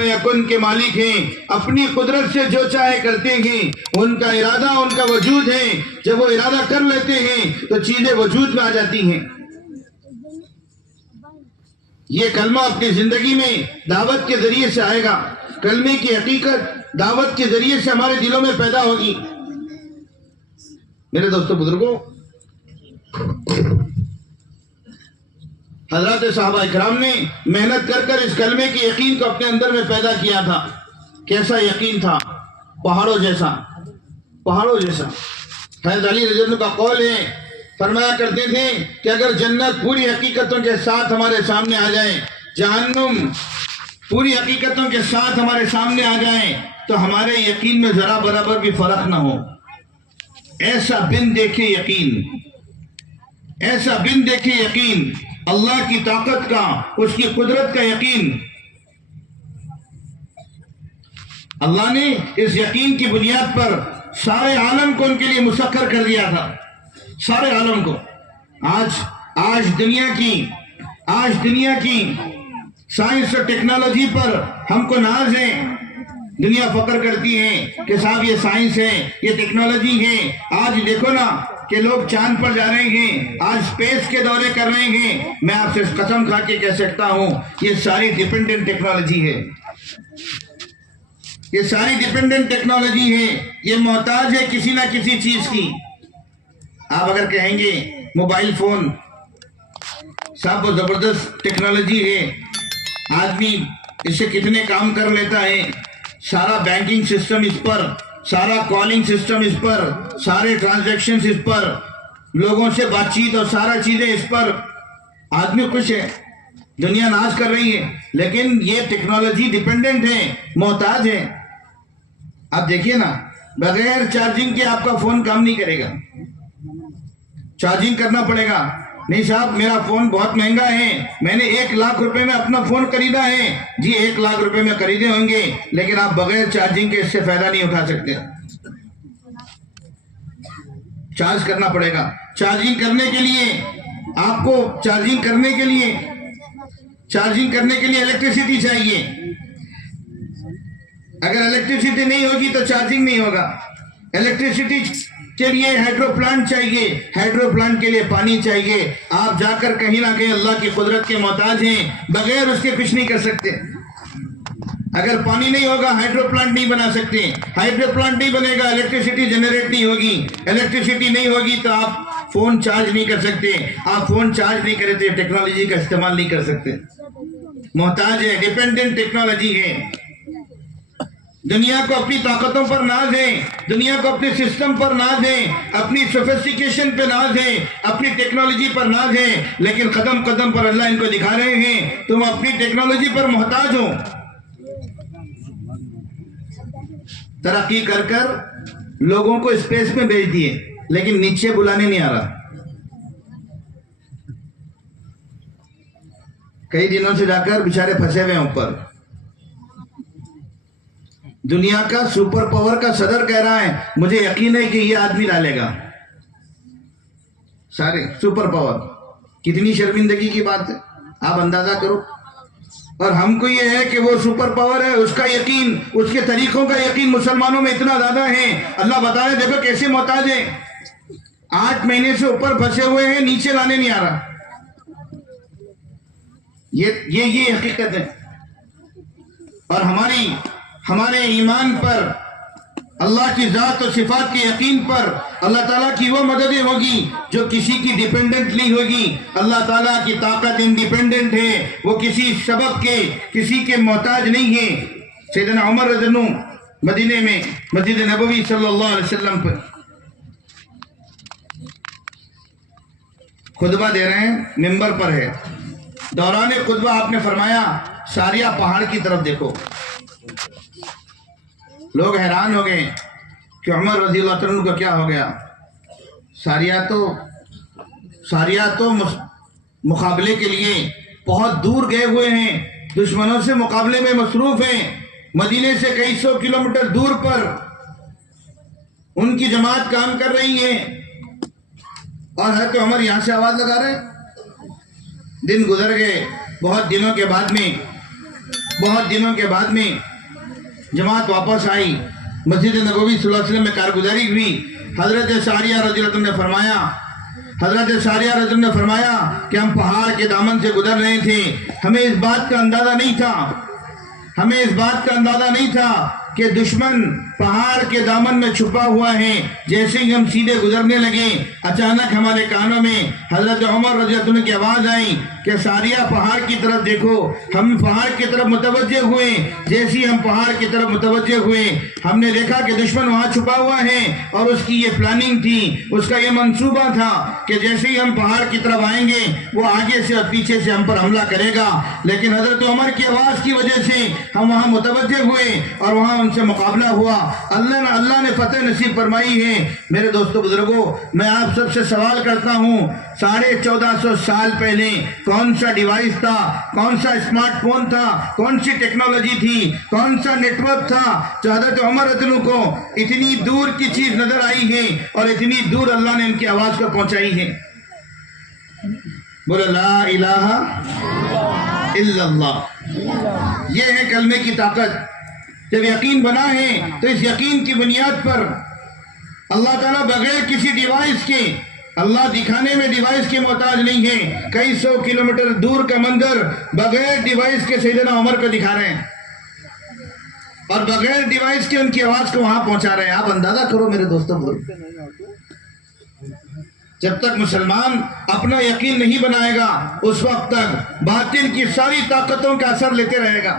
یکن کے مالک ہیں، اپنی قدرت سے جو چاہے کرتے ہیں، ان کا ارادہ ان کا وجود ہے، جب وہ ارادہ کر لیتے ہیں تو چیزیں وجود میں آ جاتی ہیں۔ یہ کلمہ اپنی زندگی میں دعوت کے ذریعے سے آئے گا، کلمے کی حقیقت دعوت کے ذریعے سے ہمارے دلوں میں پیدا ہوگی۔ میرے دوستو بزرگوں، حضرات صحابہ اکرام نے محنت کر کر اس کلمے کے یقین کو اپنے اندر میں پیدا کیا تھا۔ کیسا یقین تھا؟ پہاڑوں جیسا، پہاڑوں جیسا۔ حضرت علی رضی اللہ عنہ کا قول ہے، فرمایا کرتے تھے کہ اگر جنت پوری حقیقتوں کے ساتھ ہمارے سامنے آ جائے، جہنم پوری حقیقتوں کے ساتھ ہمارے سامنے آ جائیں، تو ہمارے یقین میں ذرا برابر بھی فرق نہ ہو۔ ایسا بن دیکھے یقین، ایسا بن دیکھے یقین، اللہ کی طاقت کا، اس کی قدرت کا یقین۔ اللہ نے اس یقین کی بنیاد پر سارے عالم کو ان کے لیے مسخر کر دیا تھا، سارے عالم کو۔ آج دنیا کی سائنس اور ٹیکنالوجی پر ہم کو ناز ہے۔ دنیا فخر کرتی ہے کہ صاحب یہ سائنس ہے، یہ ٹیکنالوجی ہے۔ آج دیکھو نا کہ لوگ چاند پر جا رہے ہیں، آج اسپیس کے دورے کر رہے ہیں۔ میں آپ سے قسم کھا کے کہہ سکتا ہوں یہ ساری ڈیپینڈنٹ ٹیکنالوجی ہے، یہ ساری ڈیپینڈنٹ ٹیکنالوجی ہے، یہ محتاج ہے کسی نہ کسی چیز کی۔ آپ اگر کہیں گے موبائل فون صاحب وہ زبردست ٹیکنالوجی ہے، آدمی اس سے کتنے کام کر لیتا ہے، سارا بینکنگ سسٹم اس پر، سارا کالنگ سسٹم اس پر، سارے ٹرانزیکشنز اس پر، لوگوں سے بات چیت اور سارا چیزیں اس پر، آدمی خوش ہے، دنیا ناز کر رہی ہے، لیکن یہ ٹیکنالوجی ڈیپینڈنٹ ہے، محتاج ہے۔ اب دیکھیے نا، بغیر چارجنگ کے آپ کا فون کام نہیں کرے گا، چارجنگ کرنا پڑے گا۔ نہیں صاحب میرا فون بہت مہنگا ہے، میں نے 1,00,000 روپے میں اپنا فون خریدا ہے۔ جی 1,00,000 روپے میں خریدے ہوں گے، لیکن آپ بغیر چارجنگ کے اس سے فائدہ نہیں اٹھا سکتے، چارج کرنا پڑے گا۔ چارجنگ کرنے کے لیے آپ کو چارجنگ کرنے کے لیے الیکٹریسٹی چاہیے۔ اگر الیکٹریسٹی نہیں ہوگی تو چارجنگ نہیں ہوگا۔ الیکٹریسٹی کے لیے ہائیڈرو پلانٹ چاہیے، ہائیڈرو پلانٹ کے لیے پانی چاہیے۔ آپ جا کر کہیں نہ کہیں اللہ کی قدرت کے محتاج ہیں، بغیر اس کے کچھ نہیں کر سکتے۔ اگر پانی نہیں ہوگا ہائیڈرو پلانٹ نہیں بنا سکتے، ہائیڈرو پلانٹ نہیں بنے گا الیکٹریسٹی جنریٹ نہیں ہوگی، الیکٹریسٹی نہیں ہوگی تو آپ فون چارج نہیں کر سکتے، آپ فون چارج نہیں کرے تو ٹیکنالوجی کا استعمال نہیں کر سکتے۔ محتاج ہے، ڈیپینڈنٹ ٹیکنالوجی ہے۔ دنیا کو اپنی طاقتوں پر ناز ہے، دنیا کو اپنے سسٹم پر ناز ہے، اپنی سوفسٹیکیشن پہ ناز ہے، اپنی ٹیکنالوجی پر ناز ہے، لیکن قدم قدم پر اللہ ان کو دکھا رہے ہیں تم اپنی ٹیکنالوجی پر محتاج ہو۔ ترقی کر کر لوگوں کو اسپیس میں بھیج دیے، لیکن نیچے بلانے نہیں آ رہا۔ کئی دنوں سے جا کر بیچارے پھنسے ہوئے ہیں اوپر۔ دنیا کا سپر پاور کا صدر کہہ رہا ہے مجھے یقین ہے کہ یہ آدمی ڈالے گا، سارے سپر پاور۔ کتنی شرمندگی کی بات ہے، آپ اندازہ کرو۔ اور ہم کو یہ ہے کہ وہ سپر پاور ہے، اس کا یقین، اس کے طریقوں کا یقین مسلمانوں میں اتنا زیادہ ہے۔ اللہ بتا رہے دیکھو کیسے محتاج ہے، 8 مہینے سے اوپر پھنسے ہوئے ہیں، نیچے لانے نہیں آ رہا۔ یہ حقیقت ہے۔ اور ہمارے ایمان پر، اللہ کی ذات و صفات کے یقین پر اللہ تعالیٰ کی وہ مددیں ہوگی جو کسی کی ڈیپینڈنٹ نہیں ہوگی۔ اللہ تعالیٰ کی طاقت انڈیپینڈنٹ ہے، وہ کسی سبب کے، کسی کے محتاج نہیں ہے۔ سیدنا عمر رضی اللہ عنہ مدینے میں مسجد نبوی صلی اللہ علیہ وسلم پر خطبہ دے رہے ہیں، منبر پر ہے۔ دوران خطبہ آپ نے فرمایا ساریہ پہاڑ کی طرف دیکھو۔ لوگ حیران ہو گئے کہ عمر رضی اللہ عنہ کو کیا ہو گیا۔ ساریہ تو مقابلے کے لیے بہت دور گئے ہوئے ہیں، دشمنوں سے مقابلے میں مصروف ہیں، مدینے سے کئی 100 کلومیٹر دور پر ان کی جماعت کام کر رہی ہے، اور حضرت عمر یہاں سے آواز لگا رہے ہیں۔ دن گزر گئے، بہت دنوں کے بعد میں بہت دنوں کے بعد میں جماعت واپس آئی، مسجد نبوی صلی اللہ علیہ وسلم میں کارگزاری ہوئی۔ حضرت ساریہ رضی اللہ عنہ نے فرمایا کہ ہم پہاڑ کے دامن سے گزر رہے تھے، ہمیں اس بات کا اندازہ نہیں تھا کہ دشمن پہاڑ کے دامن میں چھپا ہوا ہے۔ جیسے ہی ہم سیدھے گزرنے لگے، اچانک ہمارے کانوں میں حضرت عمر رضی اللہ عنہ کی آواز آئی کہ ساریہ پہاڑ کی طرف دیکھو۔ ہم پہاڑ کی طرف متوجہ ہوئے، جیسے ہم پہاڑ کی طرف متوجہ ہوئے ہم نے دیکھا کہ دشمن وہاں چھپا ہوا ہے، اور اس کی یہ پلاننگ تھی، اس کا یہ منصوبہ تھا کہ جیسے ہی ہم پہاڑ کی طرف آئیں گے وہ آگے سے اور پیچھے سے ہم پر حملہ کرے گا۔ لیکن حضرت عمر کی آواز کی وجہ سے ہم وہاں متوجہ ہوئے اور وہاں ان سے مقابلہ ہوا۔ اللہ نے فتح نصیب فرمائی ہے۔ میرے دوستو بزرگوں، میں آپ سب سے سوال کرتا ہوں، 1450 سال پہلے کون سا ڈیوائس تھا، کون سا اسمارٹ فون تھا، کون سی ٹیکنالوجی تھی، کون سا نیٹ ورک تھا جو حضرت عمر رضی اللہ عنہ کو اتنی دور کی چیز نظر آئی ہے اور اتنی دور اللہ نے ان کی آواز کو پہنچائی ہے؟ بولو لا الہ الا اللہ۔ یہ ہے کلمے کی طاقت۔ جب یقین بنا ہے تو اس یقین کی بنیاد پر اللہ تعالیٰ بغیر کسی ڈیوائس کے، اللہ دکھانے میں ڈیوائس کے محتاج نہیں ہے، کئی 100 کلومیٹر دور کا منظر بغیر ڈیوائس کے سیدنا عمر کو دکھا رہے ہیں اور بغیر ڈیوائس کے ان کی آواز کو وہاں پہنچا رہے ہیں۔ آپ اندازہ کرو میرے دوستوں، جب تک مسلمان اپنا یقین نہیں بنائے گا اس وقت تک باطل کی ساری طاقتوں کا اثر لیتے رہے گا۔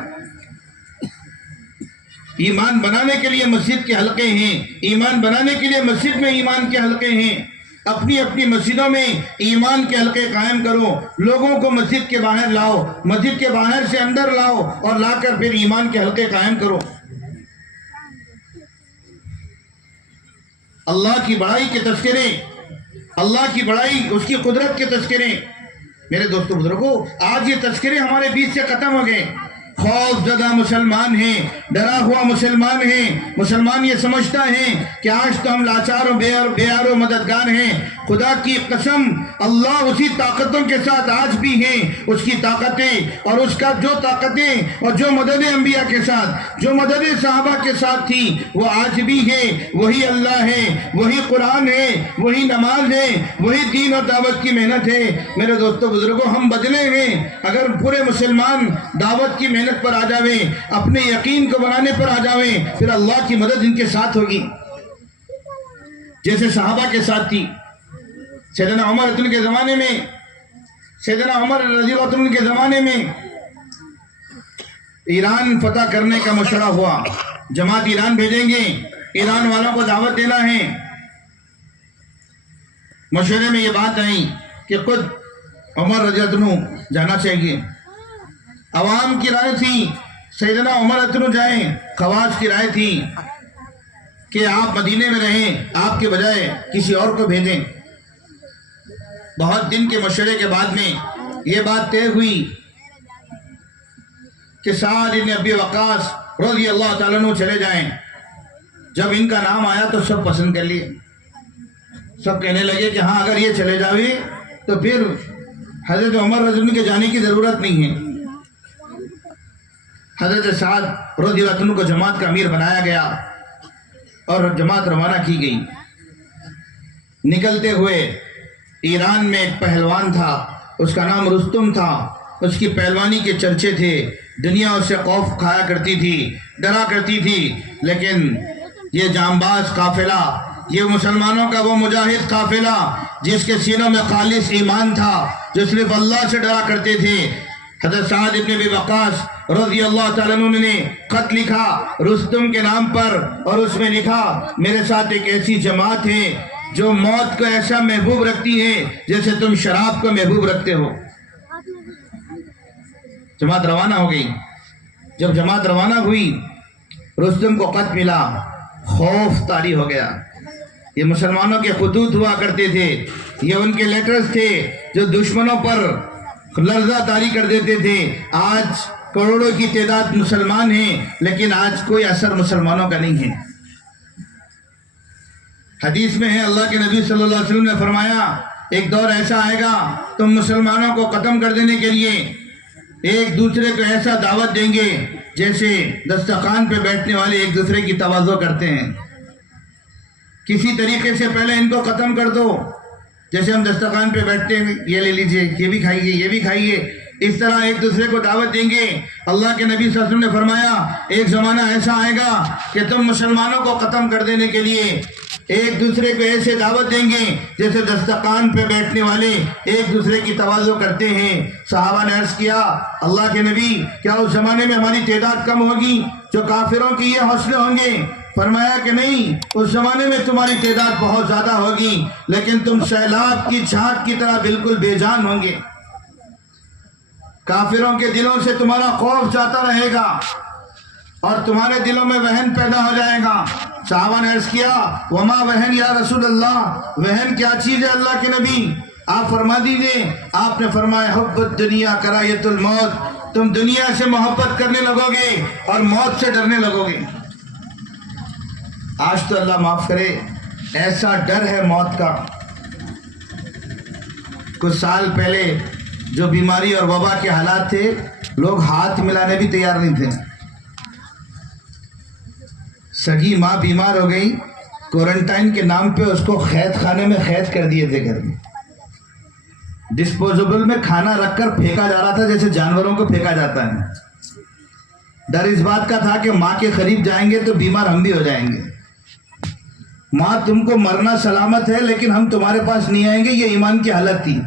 ایمان بنانے کے لیے مسجد کے حلقے ہیں، ایمان بنانے کے لیے مسجد میں ایمان کے حلقے ہیں۔ اپنی اپنی مسجدوں میں ایمان کے حلقے قائم کرو، لوگوں کو مسجد کے باہر لاؤ، مسجد کے باہر سے اندر لاؤ اور لا کر پھر ایمان کے حلقے قائم کرو۔ اللہ کی بڑائی کے تذکرے، اللہ کی بڑائی، اس کی قدرت کے تذکرے۔ میرے دوستو بزرگوں، آج یہ تذکرے ہمارے بیچ سے ختم ہو گئے۔ خوف زدہ مسلمان ہیں، ڈرا ہوا مسلمان ہیں، مسلمان یہ سمجھتا ہے کہ آج تو ہم لاچار و بیار و مددگار ہیں۔ خدا کی قسم، اللہ اسی طاقتوں کے ساتھ آج بھی ہیں، اس کی طاقتیں اور اس کا جو طاقتیں اور جو مدد انبیاء کے ساتھ، جو مدد صحابہ کے ساتھ تھی وہ آج بھی ہے۔ وہی اللہ ہے، وہی قرآن ہے، وہی نماز ہے، وہی دین اور دعوت کی محنت ہے۔ میرے دوستو بزرگوں، ہم بدلے ہیں۔ اگر پورے مسلمان دعوت کی محنت پر آ جاویں، اپنے یقین کو بنانے پر آ جاویں، پھر اللہ کی مدد ان کے ساتھ ہوگی، جیسے صحابہ کے ساتھ تھی۔ سیدنا عمر رضی اللہ عنہ کے زمانے میں، سیدنا عمر رضی اللہ عنہ کے زمانے میں ایران فتح کرنے کا مشورہ ہوا، جماعت ایران بھیجیں گے، ایران والوں کو دعوت دینا ہے۔ مشورے میں یہ بات آئی کہ خود عمر رضی اللہ عنہ جانا چاہیے۔ عوام کی رائے تھی سیدنا عمر رضی اللہ عنہ جائیں، خواص کی رائے تھی کہ آپ مدینے میں رہیں، آپ کے بجائے کسی اور کو بھیجیں۔ بہت دن کے مشورے کے بعد میں یہ بات طے ہوئی کہ سعد بن ابی وقاص رضی اللہ تعالیٰ عنہ چلے جائیں۔ جب ان کا نام آیا تو سب پسند کر لیے، سب کہنے لگے کہ ہاں اگر یہ چلے جاوے تو پھر حضرت عمر رضی اللہ عنہ کے جانے کی ضرورت نہیں ہے۔ حضرت سعد رضی اللہ عنہ کو جماعت کا امیر بنایا گیا اور جماعت روانہ کی گئی۔ نکلتے ہوئے ایران میں ایک پہلوان تھا، اس کا نام رستم تھا، اس کی پہلوانی کے چرچے تھے، دنیا اس سے خوف کھایا کرتی تھی، ڈرا کرتی تھی۔ لیکن یہ جانباز قافلہ، یہ مسلمانوں کا وہ مجاہد قافلہ جس کے سینوں میں خالص ایمان تھا، جو صرف اللہ سے ڈرا کرتے تھے، حضرت سعد بن ابی وقاص رضی اللہ تعالیٰ عنہ نے خط لکھا رستم کے نام پر، اور اس میں لکھا میرے ساتھ ایک ایسی جماعت ہے جو موت کو ایسا محبوب رکھتی ہے جیسے تم شراب کو محبوب رکھتے ہو۔ جماعت روانہ ہو گئی۔ جب جماعت روانہ ہوئی، رستم کو خط ملا، خوف طاری ہو گیا۔ یہ مسلمانوں کے خطوط ہوا کرتے تھے، یہ ان کے لیٹرز تھے جو دشمنوں پر لرزہ طاری کر دیتے تھے۔ آج کروڑوں کی تعداد مسلمان ہیں، لیکن آج کوئی اثر مسلمانوں کا نہیں ہے۔ حدیث میں ہے، اللہ کے نبی صلی اللہ علیہ وسلم نے فرمایا ایک دور ایسا آئے گا تم مسلمانوں کو ختم کر دینے کے لیے ایک دوسرے کو ایسا دعوت دیں گے جیسے دسترخوان پہ بیٹھنے والے ایک دوسرے کی تواضع کرتے ہیں. کسی طریقے سے پہلے ان کو ختم کر دو. جیسے ہم دسترخوان پہ بیٹھتے ہیں، یہ لے لیجئے، یہ بھی کھائیے، یہ بھی کھائیے، اس طرح ایک دوسرے کو دعوت دیں گے. اللہ کے نبی صلی اللہ علیہ وسلم نے فرمایا ایک زمانہ ایسا آئے گا کہ تم مسلمانوں کو ختم کر دینے کے لیے ایک دوسرے کو ایسے دعوت دیں گے جیسے دسترخوان پہ بیٹھنے والے ایک دوسرے کی تواضع کرتے ہیں. صحابہ نے عرض کیا اللہ کے نبی کیا اس زمانے میں ہماری تعداد کم ہوگی جو کافروں کی یہ حوصلے ہوں گے؟ فرمایا کہ نہیں، اس زمانے میں تمہاری تعداد بہت زیادہ ہوگی لیکن تم سیلاب کی جھاگ کی طرح بالکل بے جان ہوں گے. کافروں کے دلوں سے تمہارا خوف جاتا رہے گا اور تمہارے دلوں میں وہن پیدا ہو جائے گا. صحابہ نے عرض کیا وما وہن یا رسول اللہ، وہن کیا چیز ہے اللہ کے نبی؟ آپ فرما دیجئے. آپ نے فرمایا حب الدنیا کراہیت الموت، تم دنیا سے محبت کرنے لگو گے اور موت سے ڈرنے لگو گے. آج تو اللہ معاف کرے ایسا ڈر ہے موت کا. کچھ سال پہلے جو بیماری اور وبا کے حالات تھے لوگ ہاتھ ملانے بھی تیار نہیں تھے. سگی ماں بیمار ہو گئی، کوارنٹائن کے نام پہ اس کو قید خانے میں قید کر دیے تھے. گھر میں ڈسپوزیبل میں کھانا رکھ کر پھینکا جا رہا تھا جیسے جانوروں کو پھینکا جاتا ہے. ڈر اس بات کا تھا کہ ماں کے قریب جائیں گے تو بیمار ہم بھی ہو جائیں گے. ماں تم کو مرنا سلامت ہے لیکن ہم تمہارے پاس نہیں آئیں گے. یہ ایمان کی حالت تھی.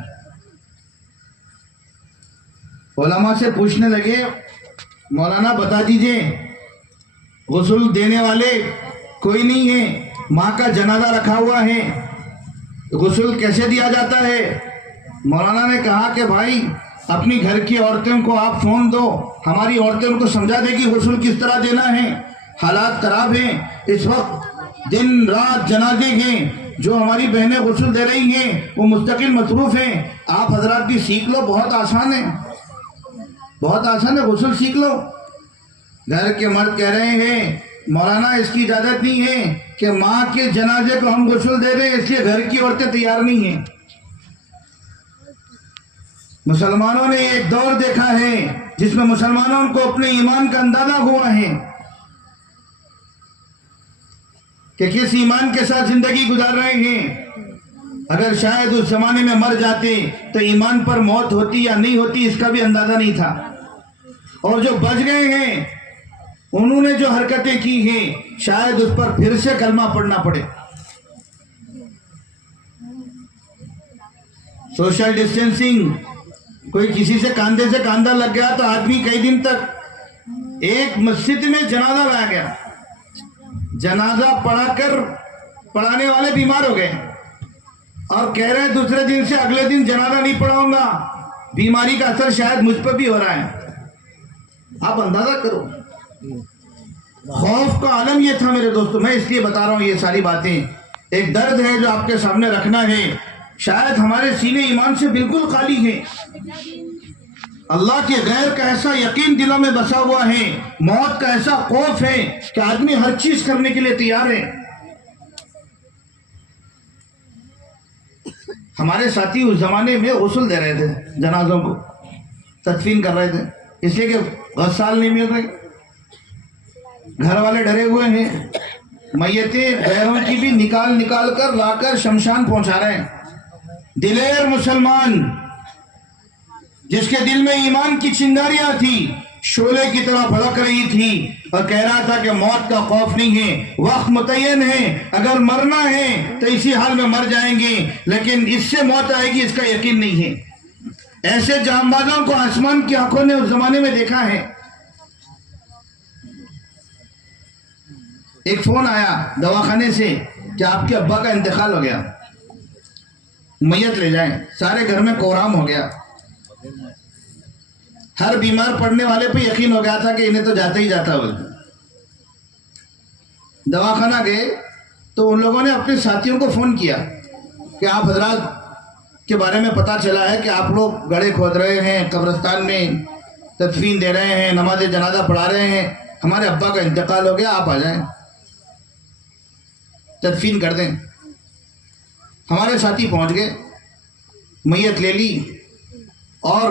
علماء سے پوچھنے لگے مولانا بتا دیجئے غسل دینے والے کوئی نہیں ہے، ماں کا جنازہ رکھا ہوا ہے، غسل کیسے دیا جاتا ہے؟ مولانا نے کہا کہ بھائی اپنی گھر کی عورتوں کو آپ فون دو، ہماری عورتیں ان کو سمجھا دے کہ غسل کس طرح دینا ہے. حالات خراب ہیں اس وقت، دن رات جنازے ہیں. جو ہماری بہنیں غسل دے رہی ہیں وہ مستقل مصروف ہیں. آپ حضرات بھی سیکھ لو، بہت آسان ہے، بہت آسان ہے، غسل سیکھ لو. گھر کے مرد کہہ رہے ہیں مولانا اس کی اجازت نہیں ہے کہ ماں کے جنازے کو ہم غسل دے دیں، اس لیے گھر کی عورتیں تیار نہیں ہیں. مسلمانوں نے ایک دور دیکھا ہے جس میں مسلمانوں کو اپنے ایمان کا اندازہ ہوا ہے کہ کس ایمان کے ساتھ زندگی گزار رہے ہیں. اگر شاید اس زمانے میں مر جاتے تو ایمان پر موت ہوتی یا نہیں ہوتی اس کا بھی اندازہ نہیں تھا. اور جو بچ گئے ہیں انہوں نے جو حرکتیں کی ہیں شاید اس پر پھر سے کلمہ پڑھنا پڑے. سوشل ڈسٹینسنگ، کوئی کسی سے کاندھے سے کاندھا لگ گیا تو آدمی کئی دن تک ایک مسجد میں جنازہ لایا گیا، جنازہ پڑھا کر پڑھانے والے بیمار ہو گئے اور کہہ رہے ہیں دوسرے دن سے اگلے دن جنازہ نہیں پڑھاؤں گا، بیماری کا اثر شاید مجھ پر بھی ہو رہا ہے. آپ اندازہ کرو، خوف کا عالم یہ تھا میرے دوستو. میں اس لیے بتا رہا ہوں یہ ساری باتیں، ایک درد ہے جو آپ کے سامنے رکھنا ہے. شاید ہمارے سینے ایمان سے بالکل خالی ہیں، اللہ کے غیر کا ایسا یقین دلوں میں بسا ہوا ہے، موت کا ایسا خوف ہے کہ آدمی ہر چیز کرنے کے لیے تیار ہے. ہمارے ساتھی اس زمانے میں غسل دے رہے تھے، جنازوں کو تدفین کر رہے تھے، اس لیے کہ غسال نہیں مل رہے. گھر والے ڈرے ہوئے ہیں، میتیں غیروں کی بھی نکال نکال کر لا کر شمشان پہنچا رہے ہیں. دلیر مسلمان جس کے دل میں ایمان کی چنگاریاں تھی شعلے کی طرح بھڑک رہی تھی اور کہہ رہا تھا کہ موت کا خوف نہیں ہے، وقت متعین ہے، اگر مرنا ہے تو اسی حال میں مر جائیں گے لیکن اس سے موت آئے گی اس کا یقین نہیں ہے. ایسے جانبازوں کو آسمان کی آنکھوں نے اس زمانے میں دیکھا ہے. ایک فون آیا دواخانے سے کہ آپ کے ابا کا انتقال ہو گیا، میت لے جائیں. سارے گھر میں کوہرام ہو گیا. ہر بیمار پڑنے والے پہ یقین ہو گیا تھا کہ انہیں تو جاتا ہی جاتا ہو. دواخانہ گئے تو ان لوگوں نے اپنے ساتھیوں کو فون کیا کہ آپ حضرات کے بارے میں پتہ چلا ہے کہ آپ لوگ گڑھے کھود رہے ہیں، قبرستان میں تدفین دے رہے ہیں، نماز جنازہ پڑھا رہے ہیں، ہمارے ابا کا انتقال ہو گیا، آپ آ جائیں تدفین کر دیں. ہمارے ساتھی پہنچ گئے، میت لے لی اور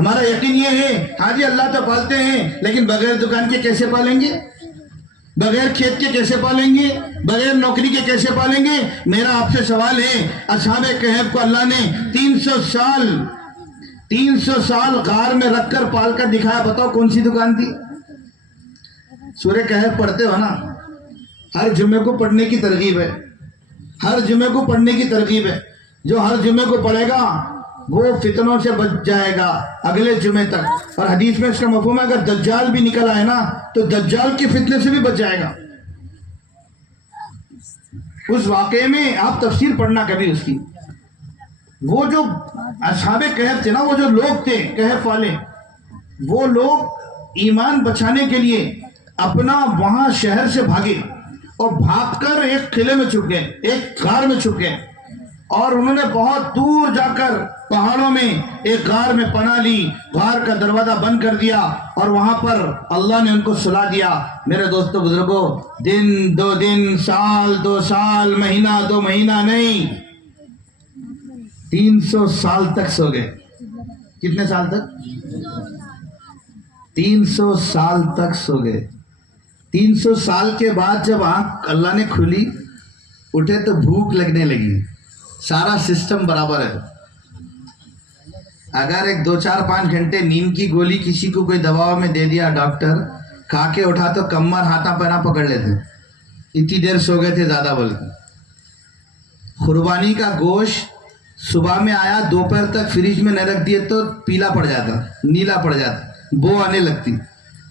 ہمارا یقین یہ ہے ہاں جی اللہ تو پالتے ہیں، لیکن بغیر دکان کے کیسے پالیں گے؟ بغیر کھیت کے کیسے پالیں گے؟ بغیر نوکری کے کیسے پالیں گے؟ میرا آپ سے سوال ہے، اصحاب کہف کو اللہ نے 300 سال غار میں رکھ کر پال کر دکھایا، بتاؤ کون سی دکان تھی؟ سورہ کہف پڑھتے ہو نا؟ ہر جمعے کو پڑھنے کی ترغیب ہے، ہر جمعے کو پڑھنے کی ترغیب ہے۔ جو ہر جمعے کو پڑھے گا وہ فتنوں سے بچ جائے گا اگلے جمعے تک۔ اور حدیث میں اس کا مفہوم ہے اگر دجال بھی نکل آئے نا تو دجال کے فتنے سے بھی بچ جائے گا۔ اس واقعے میں آپ تفسیر پڑھنا کبھی اس کی۔ وہ جو اصحاب کہف تھے نا، وہ جو لوگ تھے کہف والے، وہ لوگ ایمان بچانے کے لیے اپنا وہاں شہر سے بھاگے اور بھاگ کر ایک قلعے میں چھپ گئے، ایک غار میں چھپ گئے، اور انہوں نے بہت دور جا کر پہاڑوں میں ایک غار میں پناہ لی، غار کا دروازہ بند کر دیا، اور وہاں پر اللہ نے ان کو سلا دیا۔ میرے دوستو بزرگوں، دن 2 دن، سال 2 سال، مہینہ 2 مہینہ نہیں، 300 سال تک سو گئے۔ کتنے سال تک؟ 300 سال تک سو گئے۔ 300 سال کے بعد جب آنکھ اللہ نے کھلی، اٹھے تو بھوک لگنے لگی، سارا سسٹم برابر ہے۔ اگر ایک 2-4-5 گھنٹے نیند کی گولی کسی کو کوئی دوا میں دے دیا ڈاکٹر، کھا کے اٹھا تو کمر ہاتھا پیرا پکڑ لیتے، اتنی دیر سو گئے تھے زیادہ بول کے۔ قربانی کا گوشت صبح میں آیا، دوپہر تک فریج میں نہ رکھ دیے تو پیلا پڑ جاتا، نیلا پڑ جاتا، بو آنے لگتی،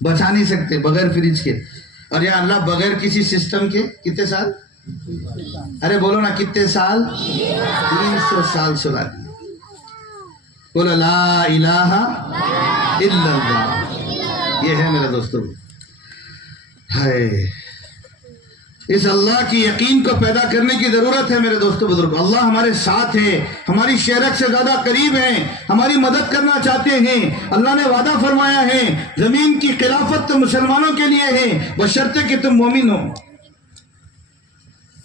بچا نہیں سکتے بغیر فریج کے۔ اور یا اللہ بغیر کسی سسٹم کے کتنے سال؟ ارے بولو نا کتنے سال؟ 300 سال سلا دی۔ بولو لا الہ الا اللہ۔ یہ ہے میرے دوستو، ہے اس اللہ کی یقین کو پیدا کرنے کی ضرورت ہے میرے دوستو بزرگ۔ اللہ ہمارے ساتھ ہے، ہماری شرک سے زیادہ قریب ہیں، ہماری مدد کرنا چاہتے ہیں۔ اللہ نے وعدہ فرمایا ہے زمین کی خلافت تو مسلمانوں کے لیے ہے بشرطے کہ تم مومن ہو۔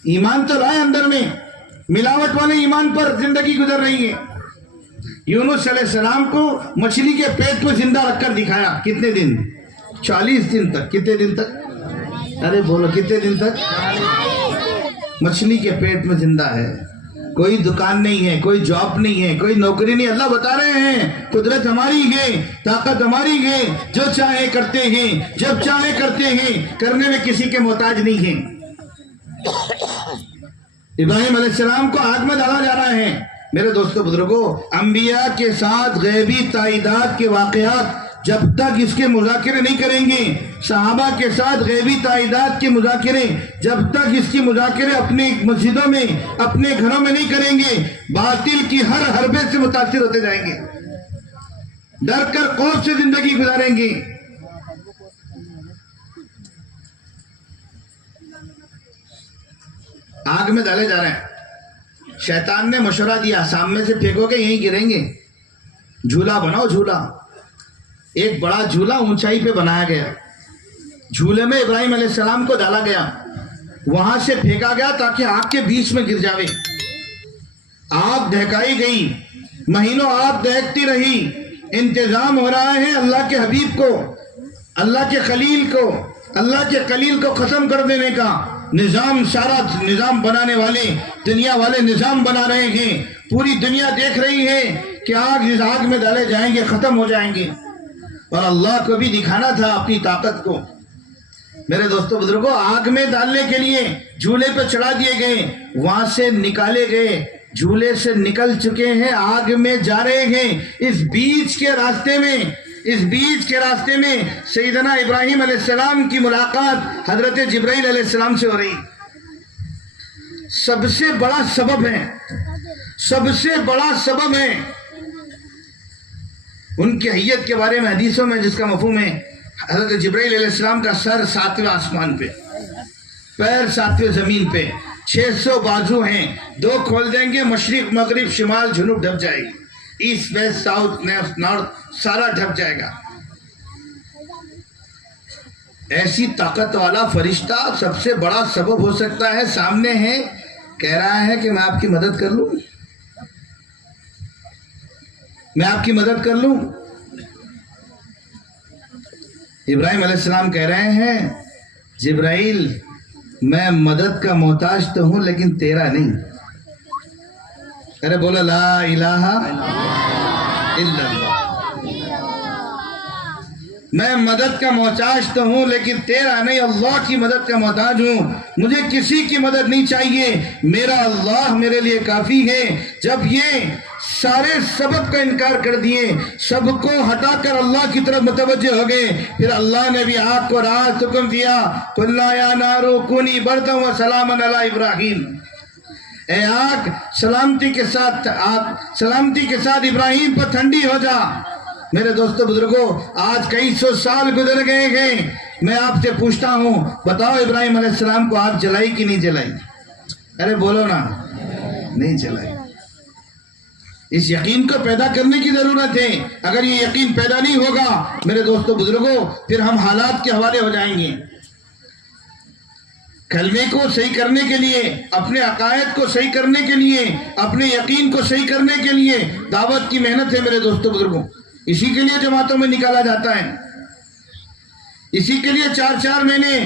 ایمان تو لائے اندر میں، ملاوٹ والے ایمان پر زندگی گزر رہی ہے۔ یونس علیہ السلام کو مچھلی کے پیٹ میں زندہ رکھ کر دکھایا، کتنے دن؟ 40 دن تک۔ کتنے دن تک؟ ارے بولو کتنے دن تک؟ مچھلی کے پیٹ میں زندہ ہے، کوئی دکان نہیں ہے، کوئی جاب نہیں ہے، کوئی نوکری نہیں۔ اللہ بتا رہے ہیں قدرت ہماری ہے، طاقت ہماری ہے، جو چاہے کرتے ہیں، جب چاہے کرتے ہیں، کرنے میں کسی کے محتاج نہیں ہیں۔ ابراہیم علیہ السلام کو آگ میں ڈالا جا رہا ہے۔ میرے دوستو بزرگوں، انبیاء کے ساتھ غیبی تائیدات کے واقعات جب تک اس کے مذاکرے نہیں کریں گے، صحابہ کے ساتھ غیبی تائیدات کے مذاکرے جب تک اس کی مذاکرے اپنی مسجدوں میں، اپنے گھروں میں نہیں کریں گے، باطل کی ہر حربے سے متاثر ہوتے جائیں گے، ڈر کر خوف سے زندگی گزاریں گے۔ آگ میں ڈالے جا رہے ہیں، شیطان نے مشورہ دیا سامنے سے پھینکو گے یہیں گریں گے، جھولا بناؤ۔ جھولا، ایک بڑا جھولا اونچائی پہ بنایا گیا، جھولے میں ابراہیم علیہ السلام کو ڈالا گیا، وہاں سے پھینکا گیا تاکہ آگ کے بیچ میں گر جاوے۔ آگ دہکائی گئی، مہینوں آگ دہکتی رہی، انتظام ہو رہا ہے اللہ کے حبیب کو، اللہ کے خلیل کو ختم کر دینے کا نظام۔ سارا نظام بنانے والے، دنیا والے نظام بنا رہے ہیں، پوری دنیا دیکھ رہی ہے کہ اس آگ میں ڈالے جائیں گے، ختم ہو جائیں گے، اور اللہ کو بھی دکھانا تھا اپنی طاقت کو۔ میرے دوستو بزرگوں، آگ میں ڈالنے کے لیے جھولے پہ چڑھا دیے گئے، وہاں سے نکالے گئے، جھولے سے نکل چکے ہیں، آگ میں جا رہے ہیں۔ اس بیچ کے راستے میں سیدنا ابراہیم علیہ السلام کی ملاقات حضرت جبرائیل علیہ السلام سے ہو رہی۔ سب سے بڑا سبب ہے ان کی حیت کے بارے میں حدیثوں میں جس کا مفہوم ہے حضرت جبرائیل علیہ السلام کا سر 7ویں آسمان پہ، پیر 7ویں زمین پہ، 600 بازو ہیں، 2 کھول دیں گے، مشرق مغرب شمال جنوب ڈھک جائے گی، ایسٹ ویسٹ ساؤتھ نارتھ سارا ڈھک جائے گا۔ ایسی طاقت والا فرشتہ سب سے بڑا سبب ہو سکتا ہے، سامنے ہے، کہہ رہا ہے کہ میں آپ کی مدد کر لوں، ابراہیم علیہ السلام کہہ رہے ہیں جبرائیل میں مدد کا محتاج تو ہوں لیکن تیرا نہیں. ارے بولو لا الہ الا اللہ. میں مدد کا محتاج تو ہوں لیکن تیرا نہیں، اللہ کی مدد کا محتاج ہوں. مجھے کسی کی مدد نہیں چاہیے، میرا اللہ میرے لیے کافی ہے. جب یہ سارے سبب کا انکار کر دیے، سب کو ہٹا کر اللہ کی طرف متوجہ ہو گئے، پھر اللہ نے بھی آگ کو راحت حکم دیا، قُلْنَا يَا نَارُ كُونِي بَرْدًا وَسَلَامًا عَلَىٰ إِبْرَاهِيمَ. اے آگ سلامتی کے ساتھ ابراہیم پر ٹھنڈی ہو جا. میرے دوستو بزرگوں، آج کئی سو سال گزر گئے ہیں، میں آپ سے پوچھتا ہوں بتاؤ ابراہیم علیہ السلام کو آگ جلائی کہ نہیں جلائی؟ ارے بولو نا، نہیں جلائی. اس یقین کو پیدا کرنے کی ضرورت ہے. اگر یہ یقین پیدا نہیں ہوگا میرے دوستو بزرگوں، پھر ہم حالات کے حوالے ہو جائیں گے. کلمے کو صحیح کرنے کے لیے، اپنے عقائد کو صحیح کرنے کے لیے، اپنے یقین کو صحیح کرنے کے لیے دعوت کی محنت ہے میرے دوستو بزرگوں. اسی کے لیے جماعتوں میں نکالا جاتا ہے، اسی کے لیے 4 مہینے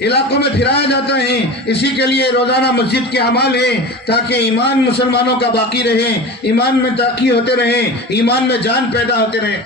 علاقوں میں پھرایا جاتا ہے، اسی کے لیے روزانہ مسجد کے اعمال ہیں تاکہ ایمان مسلمانوں کا باقی رہے، ایمان میں ترقی ہوتے رہے، ایمان میں جان پیدا ہوتے رہے.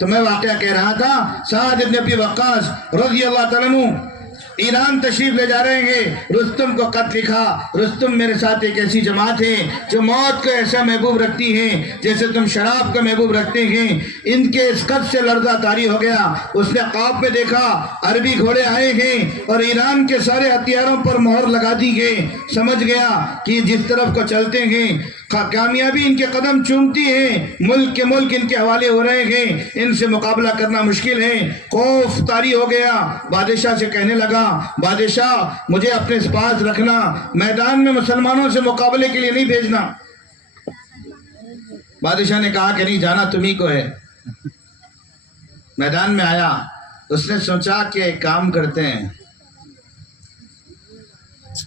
تو میں واقعہ کہہ رہا تھا، سعد ابن ابی وقاص رضی اللہ تعالیٰ عنہ ایران تشریف لے جا رہے ہیں. رستم کو خط لکھا، رستم میرے ساتھ ایک ایسی جماعت ہے جو موت کو ایسا محبوب رکھتی ہے جیسے تم شراب کا محبوب رکھتے ہیں. ان کے اس خط سے لرزہ طاری ہو گیا. اس نے خواب میں دیکھا عربی گھوڑے آئے ہیں اور ایران کے سارے ہتھیاروں پر مہر لگا دی گئی. سمجھ گیا کہ جس طرف کو چلتے ہیں کامیابی ان کے قدم چومتی ہے، ملک کے ملک ان کے حوالے ہو رہے ہیں، ان سے مقابلہ کرنا مشکل ہے. خوف طاری ہو گیا. بادشاہ سے کہنے لگا، بادشاہ مجھے اپنے پاس رکھنا، میدان میں مسلمانوں سے مقابلے کے لیے نہیں بھیجنا. بادشاہ نے کہا کہ نہیں جانا تمہیں کو ہے. میدان میں آیا. اس نے سوچا کہ ایک کام کرتے ہیں،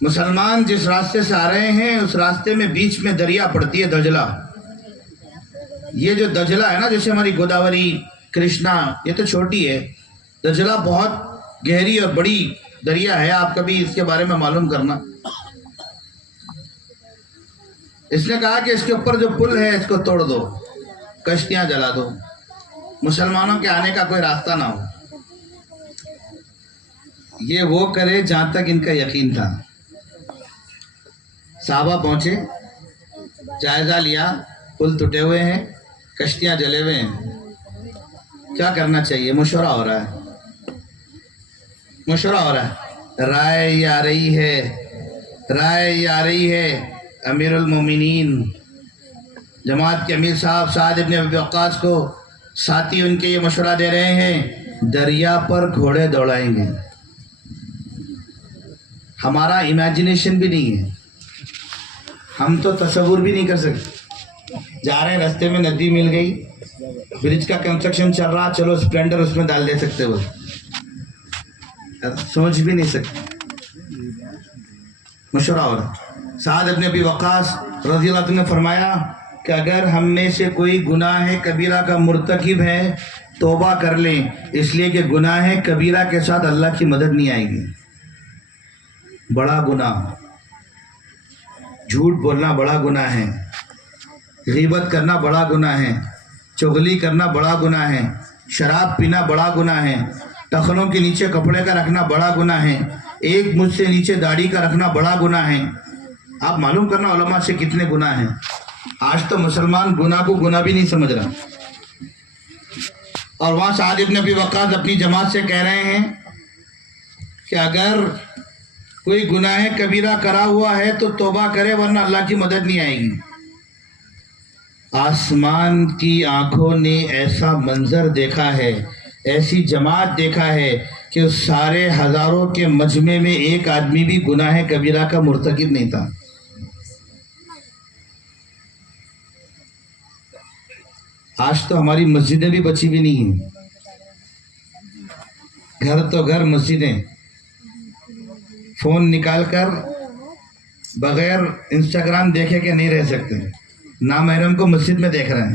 مسلمان جس راستے سے آ رہے ہیں اس راستے میں بیچ میں دریا پڑتی ہے دجلہ. یہ جو دجلہ ہے نا، جیسے ہماری گوداوری، کرشنا، یہ تو چھوٹی ہے. دجلہ بہت گہری اور بڑی دریا ہے، آپ کبھی اس کے بارے میں معلوم کرنا. اس نے کہا کہ اس کے اوپر جو پل ہے اس کو توڑ دو، کشتیاں جلا دو، مسلمانوں کے آنے کا کوئی راستہ نہ ہو. یہ وہ کرے جہاں تک ان کا یقین تھا. صحابہ پہنچے، جائزہ لیا، پل ٹوٹے ہوئے ہیں، کشتیاں جلے ہوئے ہیں، کیا کرنا چاہیے؟ مشورہ ہو رہا ہے. رائے یہ آ رہی ہے امیر المومنین، جماعت کے امیر صاحب سعد ابن ابی وقاص کو ساتھی ان کے یہ مشورہ دے رہے ہیں دریا پر گھوڑے دوڑائیں گے. ہمارا امیجنیشن بھی نہیں ہے، ہم تو تصور بھی نہیں کر سکتے. جا رہے ہیں، راستے میں ندی مل گئی، برج کا کنسٹرکشن چل رہا، چلو اسپلینڈر اس میں ڈال دے سکتے ہو، سوچ بھی نہیں سکتے. مشورہ ہو رہا. سعد ابن ابی وقاص رضی اللہ عنہ نے فرمایا کہ اگر ہم میں سے کوئی گناہ کبیرہ کا مرتکب ہے توبہ کر لیں، اس لیے کہ گناہ کبیرہ کے ساتھ اللہ کی مدد نہیں آئے گی. بڑا گناہ، جھوٹ بولنا بڑا گناہ ہے، غیبت کرنا بڑا گناہ ہے، چغلی کرنا بڑا گناہ ہے، شراب پینا بڑا گناہ ہے، ٹخنوں کے نیچے کپڑے کا رکھنا بڑا گناہ ہے، ایک مجھ سے نیچے داڑھی کا رکھنا بڑا گناہ ہے. آپ معلوم کرنا علماء سے کتنے گناہ ہیں. آج تو مسلمان گناہ کو گناہ بھی نہیں سمجھ رہا. اور وہاں سعد ابن ابی وقاص اپنی جماعت سے کہہ رہے ہیں کہ اگر کوئی گناہ کبیرہ کرا ہوا ہے تو توبہ کرے ورنہ اللہ کی مدد نہیں آئے گی. آسمان کی آنکھوں نے ایسا منظر دیکھا ہے، ایسی جماعت دیکھا ہے کہ اس سارے ہزاروں کے مجمع میں ایک آدمی بھی گناہ کبیرہ کا مرتکب نہیں تھا. آج تو ہماری مسجدیں بھی بچی بھی نہیں ہیں، گھر تو گھر مسجدیں. فون نکال کر بغیر انسٹاگرام دیکھے کہ نہیں رہ سکتے، نامحرم کو مسجد میں دیکھ رہے ہیں.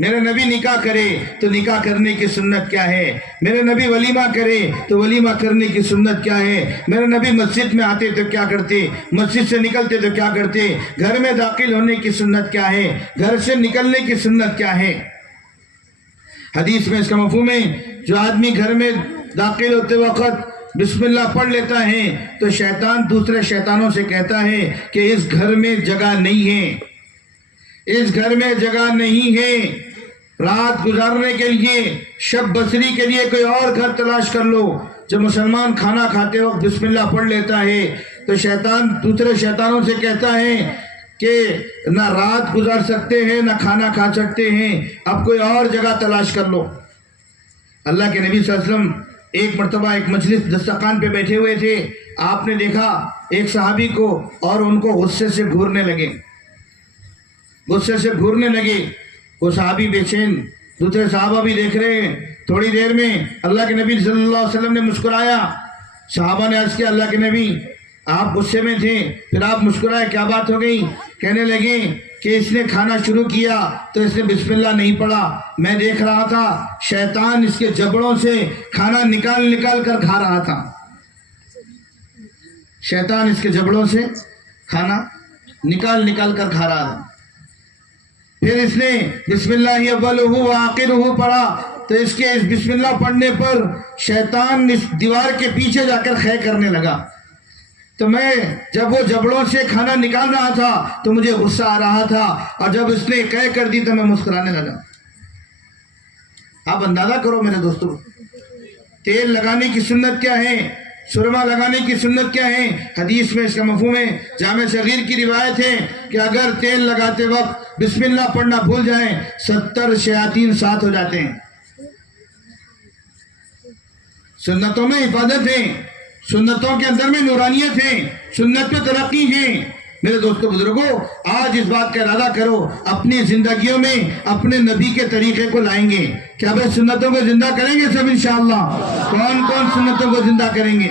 میرے نبی نکاح کرے تو نکاح کرنے کی سنت کیا ہے، میرے نبی ولیمہ کرے تو ولیمہ کرنے کی سنت کیا ہے، میرے نبی مسجد میں آتے تو کیا کرتے، مسجد سے نکلتے تو کیا کرتے، گھر میں داخل ہونے کی سنت کیا ہے، گھر سے نکلنے کی سنت کیا ہے۔ حدیث میں اس کا مفہوم ہے، جو آدمی گھر میں داخل ہوتے وقت بسم اللہ پڑھ لیتا ہے تو شیطان دوسرے شیطانوں سے کہتا ہے کہ اس گھر میں جگہ نہیں ہے، اس گھر میں جگہ نہیں ہے، رات گزارنے کے لیے، شب بسری کے لیے کوئی اور گھر تلاش کر لو۔ جب مسلمان کھانا کھاتے وقت بسم اللہ پڑھ لیتا ہے تو شیطان دوسرے شیطانوں سے کہتا ہے کہ نہ رات گزار سکتے ہیں نہ کھانا کھا سکتے ہیں، اب کوئی اور جگہ تلاش کر لو۔ اللہ کے نبی صلی اللہ علیہ وسلم ایک مرتبہ ایک مجلس دسترخوان پہ بیٹھے ہوئے تھے، آپ نے دیکھا ایک صحابی کو اور ان کو غصے سے گھورنے لگے، غصے سے گھورنے لگے، وہ صحابی بے چین، دوسرے صحابہ بھی دیکھ رہے ہیں۔ تھوڑی دیر میں اللہ کے نبی صلی اللہ علیہ وسلم نے مسکرایا، صحابہ نے عرض کیا اللہ کے نبی آپ غصے میں تھے پھر آپ مسکرائے، کیا بات ہو گئی؟ کہنے لگے کہ اس نے کھانا شروع کیا تو اس نے بسم اللہ نہیں پڑھا، میں دیکھ رہا تھا شیطان اس کے جبڑوں سے کھانا نکال نکال کر کھا رہا تھا، شیطان اس کے جبڑوں سے کھانا نکال نکال کر کھا رہا تھا۔ پھر اس نے بسم اللہ اولہ و آخرہ پڑھا تو اس کے اس بسم اللہ پڑھنے پر شیطان اس دیوار کے پیچھے جا کر خے کرنے لگا، تو میں جب وہ جبڑوں سے کھانا نکال رہا تھا تو مجھے غصہ آ رہا تھا، اور جب اس نے قے کر دی تو میں مسکرانے لگا۔ آپ اندازہ کرو میرے دوستو، تیل لگانے کی سنت کیا ہے، سرما لگانے کی سنت کیا ہے۔ حدیث میں اس کا مفہوم ہے، جامع صغیر کی روایت ہے کہ اگر تیل لگاتے وقت بسم اللہ پڑھنا بھول جائیں 70 شیاطین ساتھ ہو جاتے ہیں۔ سنتوں میں حفاظت ہے، سنتوں کے اندر میں نورانیت ہے، سنت میں ترقی ہے۔ میرے دوستو بزرگوں، آج اس بات کا ارادہ کرو، اپنی زندگیوں میں اپنے نبی کے طریقے کو لائیں گے۔ کیا بھائی سنتوں کو زندہ کریں گے سب انشاءاللہ؟ کون کون سنتوں کو زندہ کریں گے؟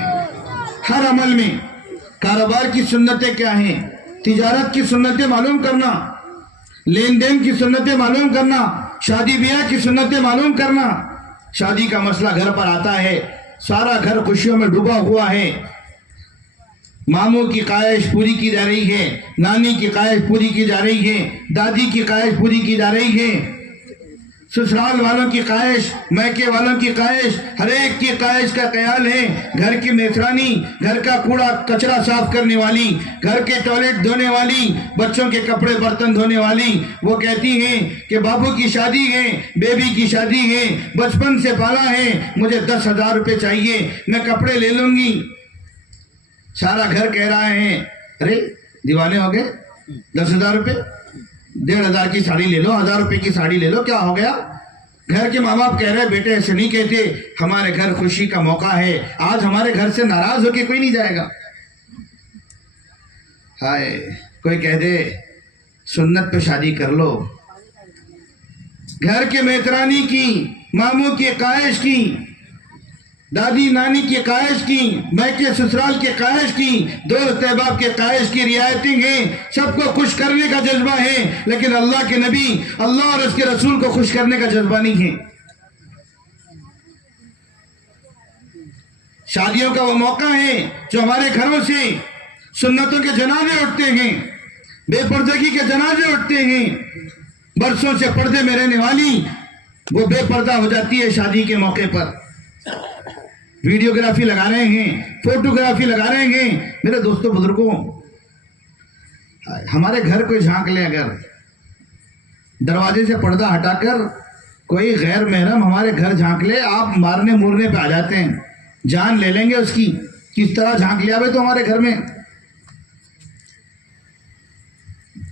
ہر عمل میں کاروبار کی سنتیں کیا ہیں، تجارت کی سنتیں معلوم کرنا، لین دین کی سنتیں معلوم کرنا، شادی بیاہ کی سنتیں معلوم کرنا۔ شادی کا مسئلہ گھر پر آتا ہے، سارا گھر خوشیوں میں ڈوبا ہوا ہے، ماموں کی خواہش پوری کی جا رہی ہے، نانی کی خواہش پوری کی جا رہی ہے، دادی کی خواہش پوری کی جا رہی ہے، سسرال والوں کی خواہش، میکے والوں کی خواہش، ہر ایک کی خواہش کا خیال ہے۔ گھر کی میترانی، گھر کا کوڑا کچرا صاف کرنے والی، گھر کے ٹوائلٹ دھونے والی، بچوں کے کپڑے برتن دھونے والی، وہ کہتی ہیں کہ بابو کی شادی ہے، بیبی کی شادی ہے، بچپن سے پالا ہے، مجھے 10,000 روپے چاہیے، میں کپڑے لے لوں گی۔ سارا گھر کہہ رہا ہے ارے دیوانے ہو گئے، 10,000 روپے، 1,500 کی ساڑی لے لو، 1,000 روپے کی ساڑی لے لو، کیا ہو گیا؟ گھر کے ماں باپ کہہ رہے بیٹے ایسے نہیں کہتے، ہمارے گھر خوشی کا موقع ہے، آج ہمارے گھر سے ناراض ہو کے کوئی نہیں جائے گا۔ ہائے کوئی کہہ دے سنت پہ شادی کر لو، گھر کے میترانی کی، ماموں کی خواہش کی، دادی نانی کی خواہش کی، میکے سسرال کی خواہش کی، دوست احباب کی خواہش کی رعایتیں ہیں، سب کو خوش کرنے کا جذبہ ہے، لیکن اللہ کے نبی، اللہ اور اس کے رسول کو خوش کرنے کا جذبہ نہیں ہے۔ شادیوں کا وہ موقع ہے جو ہمارے گھروں سے سنتوں کے جنازے اٹھتے ہیں، بے پردگی کے جنازے اٹھتے ہیں، برسوں سے پردے میں رہنے والی وہ بے پردہ ہو جاتی ہے شادی کے موقع پر۔ ویڈیوگرافی لگا رہے ہیں، فوٹوگرافی لگا رہے ہیں۔ میرے دوستوں بزرگوں، ہمارے گھر کوئی جھانک لے، اگر دروازے سے پردہ ہٹا کر کوئی غیر محرم ہمارے گھر جھانک لے، آپ مارنے مورنے پہ آ جاتے ہیں، جان لے لیں گے اس کی، کس طرح جھانک لیا بھائی تو ہمارے گھر میں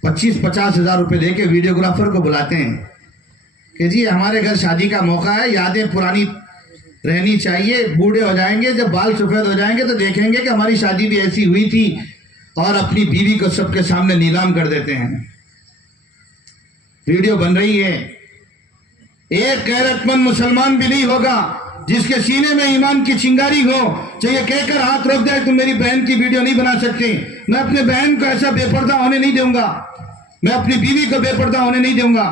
25-50 ہزار روپے دے کے ویڈیوگرافر کو بلاتے ہیں کہ جی ہمارے گھر شادی کا موقع ہے، یادیں پرانی رہنی چاہیے، بوڑھے ہو جائیں گے، جب بال سفید ہو جائیں گے تو دیکھیں گے کہ ہماری شادی بھی ایسی ہوئی تھی، اور اپنی بیوی کو سب کے سامنے نیلام کر دیتے ہیں۔ ویڈیو بن رہی ہے، ایک غیرت مند مسلمان بھی نہیں ہوگا جس کے سینے میں ایمان کی چنگاری ہو جو یہ کہہ کر ہاتھ روک دے تم میری بہن کی ویڈیو نہیں بنا سکتے، میں اپنے بہن کو ایسا بے پردہ ہونے نہیں دوں گا، میں اپنی بیوی کو بے پردہ ہونے نہیں دوں گا۔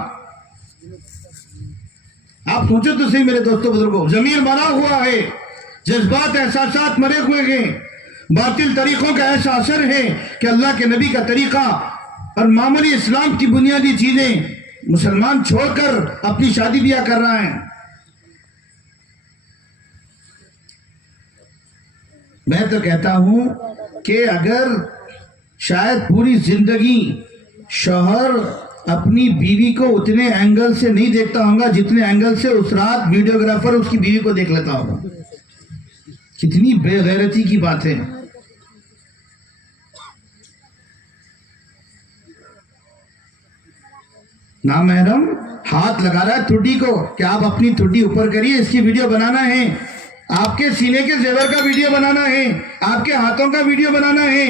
آپ سوچو تو صحیح میرے دوستوں بزرگوں، ضمیر مرا ہوا ہے، جذبات احساسات مرے ہوئے ہیں، باطل طریقوں کا ایسا اثر ہے کہ اللہ کے نبی کا طریقہ اور معمولی اسلام کی بنیادی چیزیں مسلمان چھوڑ کر اپنی شادی بیاہ کر رہا ہے۔ میں تو کہتا ہوں کہ اگر شاید پوری زندگی شوہر اپنی بیوی کو اتنے اینگل سے نہیں دیکھتا ہوگا جتنے اینگل سے اس رات ویڈیوگرافر اس کی بیوی کو دیکھ لیتا ہوگا۔ کتنی بے غیرتی کی بات ہے۔ نامحرم ہاتھ لگا رہا ہے ٹھڈی کو کہ آپ اپنی ٹھڈی اوپر کریے، اس کی ویڈیو بنانا ہے، آپ کے سینے کے زیور کا ویڈیو بنانا ہے، آپ کے ہاتھوں کا ویڈیو بنانا ہے۔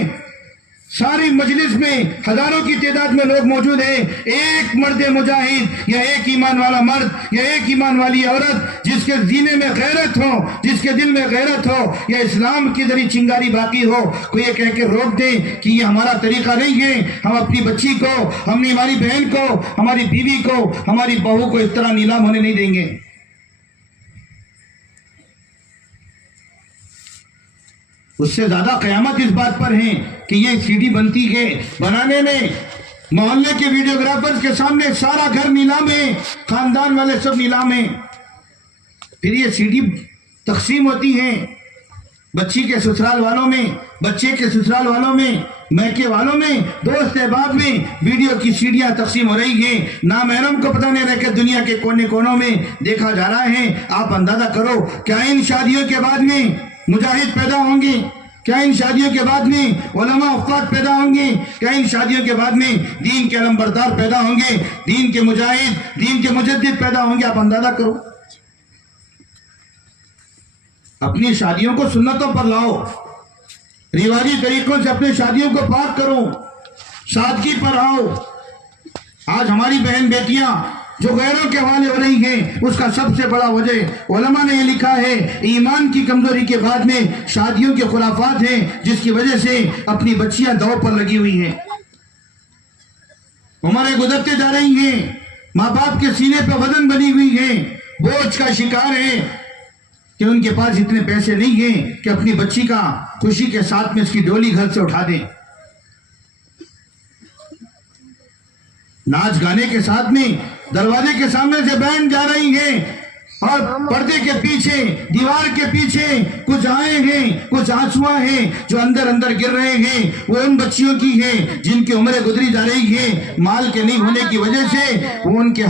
ساری مجلس میں ہزاروں کی تعداد میں لوگ موجود ہیں، ایک مرد مجاہد یا ایک ایمان والا مرد یا ایک ایمان والی عورت جس کے سینے میں غیرت ہو، جس کے دل میں غیرت ہو، یا اسلام کی ذریعے چنگاری باقی ہو، کوئی یہ کہہ کے روک دے کہ یہ ہمارا طریقہ نہیں ہے، ہم اپنی بچی کو، ہماری بہن کو، ہماری بیوی کو، ہماری بہو کو اس طرح نیلام ہونے نہیں دیں گے۔ اس سے زیادہ قیامت اس بات پر ہے کہ یہ سی ڈی بنتی ہے، بنانے میں محلے کے ویڈیوگرافرز کے سامنے سارا گھر نیلام ہے، خاندان والے سب نیلام ہیں، پھر یہ سی ڈی تقسیم ہوتی ہیں بچی کے سسرال والوں میں، بچے کے سسرال والوں میں، میکے والوں میں، دوست احباب میں ویڈیو کی سیڈیاں تقسیم ہو رہی ہیں۔ نامحرم کو پتہ نہیں رہ کے دنیا کے کونے کونوں میں دیکھا جا رہا ہے۔ آپ اندازہ کرو کیا ان شادیوں کے بعد میں مجاہد پیدا ہوں گے؟ کیا ان شادیوں کے بعد میں علماء افقاد پیدا ہوں گے؟ کیا ان شادیوں کے بعد میں دین کے علمبردار پیدا ہوں گے؟ دین کے مجاہد، دین کے مجدد پیدا ہوں گے؟ آپ اندازہ کرو۔ اپنی شادیوں کو سنتوں پر لاؤ، رواجی طریقوں سے اپنی شادیوں کو پاک کرو، سادگی پر آؤ۔ آج ہماری بہن بیٹیاں جو غیروں کے حوالے ہو رہی ہیں، اس کا سب سے بڑا وجہ علماء نے یہ لکھا ہے ایمان کی کمزوری کے بعد میں شادیوں کے خرافات ہیں، جس کی وجہ سے اپنی بچیاں دو پر لگی ہوئی ہیں، عمریں گزرتے جا رہی ہیں، ماں باپ کے سینے پہ وزن بنی ہوئی ہیں، بوجھ کا شکار ہیں کہ ان کے پاس اتنے پیسے نہیں ہیں کہ اپنی بچی کا خوشی کے ساتھ میں اس کی ڈولی گھر سے اٹھا دیں۔ ناچ گانے کے ساتھ میں دروازے کے سامنے سے بہن جا رہی ہیں اور پردے کے پیچھے، دیوار کے پیچھے کچھ آئے ہیں، کچھ آنسواں ہیں جو اندر اندر گر رہے ہیں، وہ ان بچیوں کی ہیں جن کی عمریں گزری جا رہی ہیں، مال کے نہیں ہونے کی وجہ سے وہ ان کے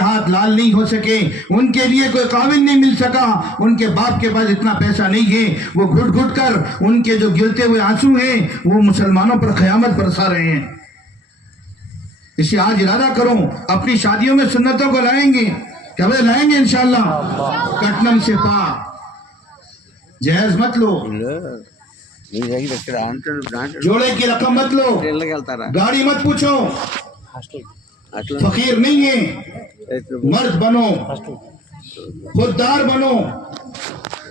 ہاتھ لال نہیں ہو سکے، ان کے لیے کوئی قابل نہیں مل سکا، ان کے باپ کے پاس اتنا پیسہ نہیں ہے، وہ گھٹ گھٹ کر ان کے جو گرتے ہوئے آنسو ہیں وہ مسلمانوں پر قیامت برسا رہے ہیں۔ اسے آج ارادہ کرو، اپنی شادیوں میں سنتوں کو لائیں گے، کبھی لائیں گے انشاءاللہ، کٹنم سے پاک، جہیز مت لو، جوڑے کی رقم مت لو، گاڑی مت پوچھو، فقیر نہیں ہے، مرد بنو، خوددار بنو۔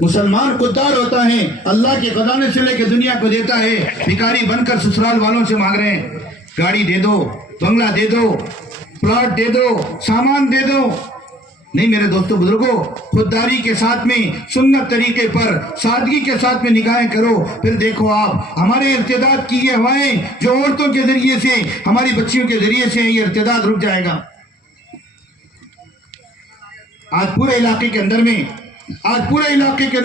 مسلمان خوددار ہوتا ہے، اللہ کے خزانے سے لے کے دنیا کو دیتا ہے، بھکاری بن کر سسرال والوں سے مانگ رہے ہیں گاڑی دے دو، بنگلہ دے دو، پلاٹ دے دو، سامان دے دو۔ نہیں میرے دوستو بزرگوں، خودداری کے ساتھ میں سنت طریقے پر سادگی کے ساتھ میں نکاحیں کرو، پھر دیکھو آپ ہمارے ارتداد کی یہ ہوائیں جو عورتوں کے ذریعے سے، ہماری بچیوں کے ذریعے سے یہ ارتداد رک جائے گا۔ آج پورے علاقے کے اندر میں، آج ملک کے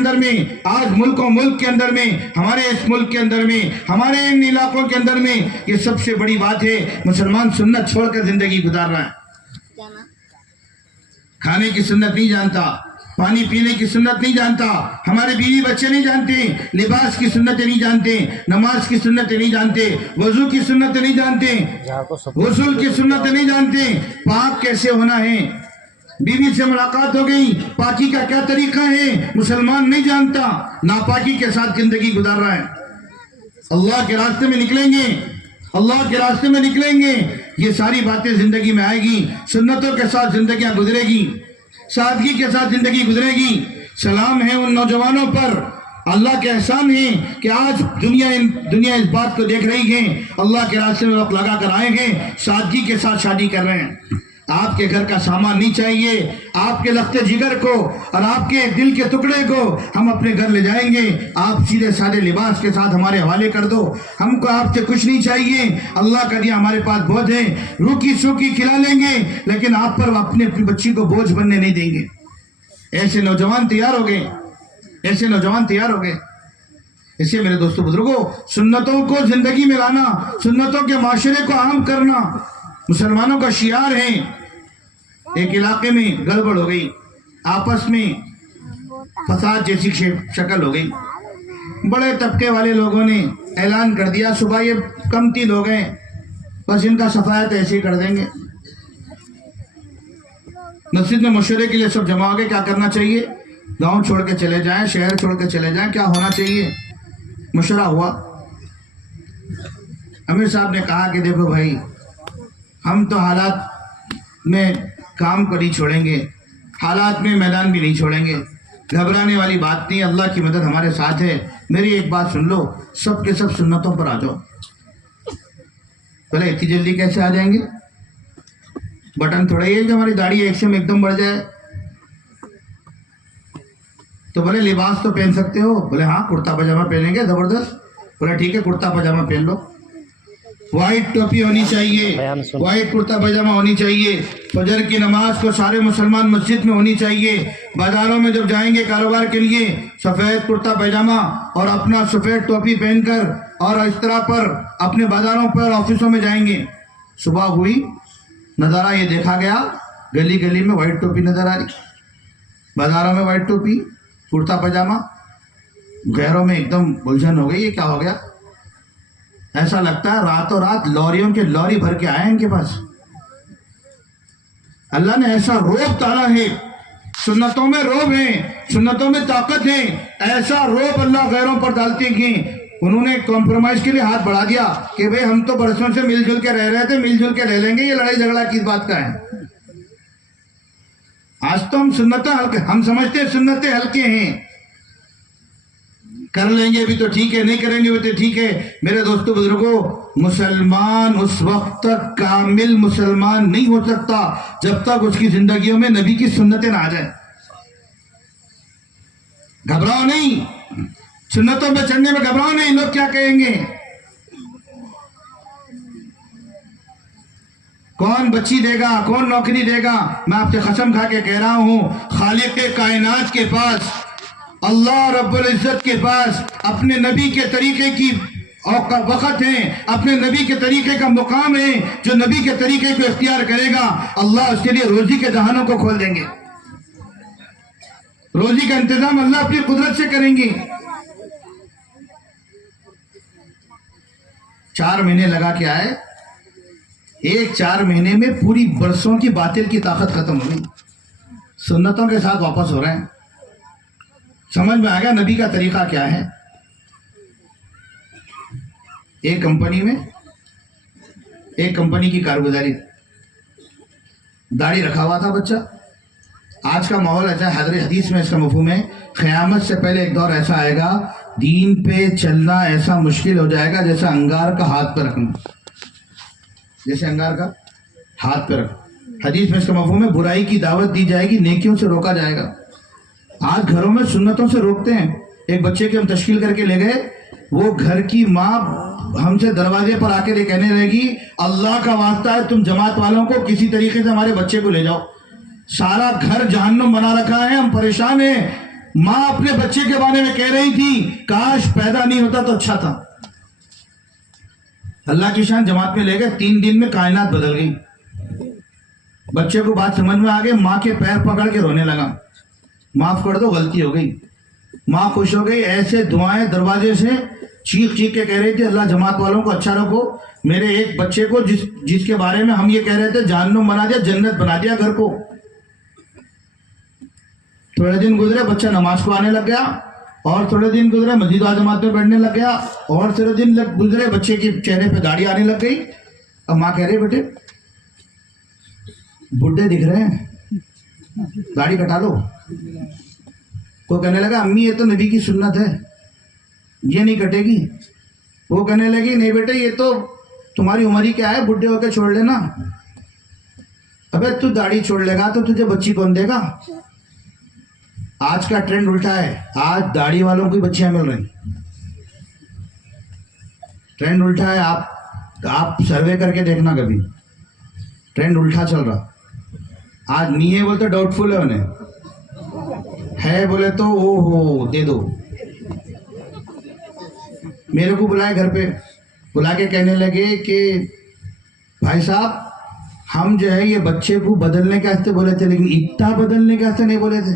اندر میں، ہمارے اس ملک کے اندر میں، ہمارے ان علاقوں کے اندر میں یہ سب سے بڑی بات ہے، مسلمان سنت چھوڑ کر زندگی گزار رہا ہے۔ کھانے کی سنت نہیں جانتا، پانی پینے کی سنت نہیں جانتا، ہمارے بیوی بچے نہیں جانتے، لباس کی سنتیں نہیں جانتے، نماز کی سنتیں نہیں جانتے، وضو کی سنتیں نہیں جانتے، غسل کی سنتیں نہیں جانتے، پاک کیسے ہونا ہے، بیوی سے ملاقات ہو گئی، پاکی کا کیا طریقہ ہے مسلمان نہیں جانتا، ناپاکی کے ساتھ زندگی گزار رہا ہے۔ اللہ کے راستے میں نکلیں گے، اللہ کے راستے میں نکلیں گے، یہ ساری باتیں زندگی میں آئے گی، سنتوں کے ساتھ زندگیاں گزرے گی، سادگی کے ساتھ زندگی گزرے گی۔ سلام ہے ان نوجوانوں پر، اللہ کے احسان ہے کہ آج دنیا اس بات کو دیکھ رہی ہے، اللہ کے راستے میں وقت لگا کر آئے ہیں، سادگی کے ساتھ شادی کر رہے ہیں۔ آپ کے گھر کا سامان نہیں چاہیے، آپ کے لخت جگر کو اور آپ کے دل کے ٹکڑے کو ہم اپنے گھر لے جائیں گے، آپ سیدھے سادے لباس کے ساتھ ہمارے حوالے کر دو، ہم کو آپ سے کچھ نہیں چاہیے، اللہ کا دیا ہمارے پاس بہت ہے، روکی سوکی کھلا لیں گے، لیکن آپ پر اپنے بچی کو بوجھ بننے نہیں دیں گے۔ ایسے نوجوان تیار ہو گئے، ایسے نوجوان تیار ہو گئے۔ اس لیے میرے دوستو بزرگوں، سنتوں کو زندگی میں لانا، سنتوں کے معاشرے کو عام کرنا مسلمانوں کا شعار ہے۔ ایک علاقے میں گڑبڑ ہو گئی، آپس میں فساد جیسی شکل ہو گئی، بڑے طبقے والے لوگوں نے اعلان کر دیا صبح یہ کمتی لوگ ہیں، بس ان کا صفایت ایسے ہی کر دیں گے۔ مسجد میں مشورے کے لیے سب جمع ہو گئے، کیا کرنا چاہیے، گاؤں چھوڑ کے چلے جائیں، شہر چھوڑ کے چلے جائیں، کیا ہونا چاہیے۔ مشورہ ہوا، امیر صاحب نے کہا کہ دیکھو بھائی، ہم تو حالات میں کام کو نہیں چھوڑیں گے، حالات میں میدان بھی نہیں چھوڑیں گے، گھبرانے والی بات نہیں، اللہ کی مدد ہمارے ساتھ ہے۔ میری ایک بات سن لو، سب کے سب سنتوں پر آ جاؤ۔ بولے اتنی جلدی کیسے آ جائیں گے، بٹن تھوڑا ہی ہے کہ ہماری داڑھی ایک سے ایک دم بڑھ جائے۔ تو بولے لباس تو پہن سکتے ہو، بولے ہاں کرتا پاجامہ پہنیں گے زبردست، بولے ٹھیک ہے کرتا پاجامہ پہن لو، وائٹ ٹوپی ہونی چاہیے، وائٹ کرتا پاجامہ ہونی چاہیے، فجر کی نماز کو سارے مسلمان مسجد میں ہونی چاہیے، بازاروں میں جب جائیں گے کاروبار کے لیے سفید کرتا پاجامہ اور اپنا سفید ٹوپی پہن کر اور اس طرح پر اپنے بازاروں پر آفسوں میں جائیں گے۔ صبح ہوئی، نظارہ یہ دیکھا گیا گلی گلی میں وائٹ ٹوپی نظر آ رہی، بازاروں میں وائٹ ٹوپی کرتا پاجامہ، غیروں میں ایک دم الجھن ہو گئی، یہ کیا ہو گیا؟ ایسا لگتا ہے راتوں رات لوریوں کے لوری بھر کے آئے ان کے پاس۔ اللہ نے ایسا روب ڈالا ہے، سنتوں میں روب ہے، سنتوں میں طاقت ہے، ایسا روب اللہ غیروں پر ڈالتے کہ انہوں نے کمپرومائز کے لیے ہاتھ بڑھا دیا کہ بھئی ہم تو برسوں سے مل جل کے رہ رہے تھے، مل جل کے رہ لیں گے، یہ لڑائی جھگڑا کس بات کا ہے؟ آج تو ہم سنتیں ہلکے، ہم سمجھتے ہیں سنتیں ہلکے ہیں، کر لیں گے بھی تو ٹھیک ہے، نہیں کریں گے بھی تو ٹھیک ہے۔ میرے دوستو بزرگوں، مسلمان اس وقت تک کامل مسلمان نہیں ہو سکتا جب تک اس کی زندگیوں میں نبی کی سنتیں نہ آ جائیں۔ گھبراؤ نہیں، سنتوں پہ چڑھنے میں گھبراؤ نہیں، لوگ کیا کہیں گے، کون بچی دے گا، کون نوکری دے گا۔ میں آپ سے قسم کھا کے کہہ رہا ہوں، خالق کائنات کے پاس، اللہ رب العزت کے پاس اپنے نبی کے طریقے کی وقت ہے، اپنے نبی کے طریقے کا مقام ہے، جو نبی کے طریقے کو اختیار کرے گا اللہ اس کے لیے روزی کے دہانوں کو کھول دیں گے، روزی کا انتظام اللہ اپنی قدرت سے کریں گے۔ 4 مہینے لگا کے آئے، ایک 4 مہینے میں پوری برسوں کی باطل کی طاقت ختم ہو گئی، سنتوں کے ساتھ واپس ہو رہے ہیں۔ سمجھ میں آ گیا نبی کا طریقہ کیا ہے۔ ایک کمپنی میں ایک کمپنی کی کارگزاری، داڑھی رکھا ہوا تھا بچہ۔ آج کا ماحول ایسا ہے، حدیث میں اس کا مفہوم ہے، قیامت سے پہلے ایک دور ایسا آئے گا دین پہ چلنا ایسا مشکل ہو جائے گا جیسا انگار کا ہاتھ پہ رکھنا، جیسے انگار کا ہاتھ پہ رکھنا۔ حدیث میں اس کا مفہوم ہے برائی کی دعوت دی جائے گی، نیکیوں سے روکا جائے گا۔ آج گھروں میں سنتوں سے روکتے ہیں۔ ایک بچے کے ہم تشکیل کر کے لے گئے، وہ گھر کی ماں ہم سے دروازے پر آ کے یہ کہنے رہے گی اللہ کا واسطہ ہے تم جماعت والوں کو کسی طریقے سے ہمارے بچے کو لے جاؤ، سارا گھر جہنم بنا رکھا ہے، ہم پریشان ہیں۔ ماں اپنے بچے کے بارے میں کہہ رہی تھی کاش پیدا نہیں ہوتا تو اچھا تھا۔ اللہ کی شان، جماعت میں لے گئے، 3 دن میں کائنات بدل گئی۔ بچے کو بات سمجھ میں آ گئی، ماں کے پیر پکڑ کے رونے لگا، معاف کر دو غلطی ہو گئی۔ ماں خوش ہو گئی، ایسے دعائیں دروازے سے چیخ چیخ کے کہہ رہی تھی اللہ جماعت والوں کو اچھا رکھو، میرے ایک بچے کو جس کے بارے میں ہم یہ کہہ رہے تھے جہنم بنا دیا، جنت بنا دیا گھر کو۔ تھوڑے دن گزرے، بچہ نماز کو آنے لگ گیا، اور تھوڑے دن گزرے مسجد و جماعت میں بیٹھنے لگ گیا، اور تھوڑے دن گزرے بچے کے چہرے پہ داڑھی آنے لگ گئی۔ اب ماں کہہ رہی بیٹے بڈھے دکھ رہے ہیں، داڑھی کٹا لو۔ وہ کہنے لگا امی یہ تو نبی کی سنت ہے، یہ نہیں کٹے گی۔ وہ کہنے لگی نہیں بیٹے یہ تو تمہاری عمر ہی کیا ہے، بڈھے ہو کے چھوڑ لینا۔ ابے تو داڑھی چھوڑ لے گا تو تجھے بچی کون دے گا؟ آج کا ٹرینڈ الٹا ہے، آج داڑھی والوں کو بچیاں مل رہی، ٹرینڈ الٹا ہے. آپ سروے کر کے دیکھنا کبھی، ٹرینڈ الٹا چل رہا. آج نہیں ہے بولے تو ڈاؤٹ فل ہے، انہیں ہے بولے تو او ہو دے دو. میرے کو بلائے گھر پہ، بلا کے کہنے لگے کہ بھائی صاحب ہم جو ہے یہ بچے کو بدلنے کے واسطے بولے تھے، لیکن اتنا بدلنے کے واسطے نہیں بولے تھے.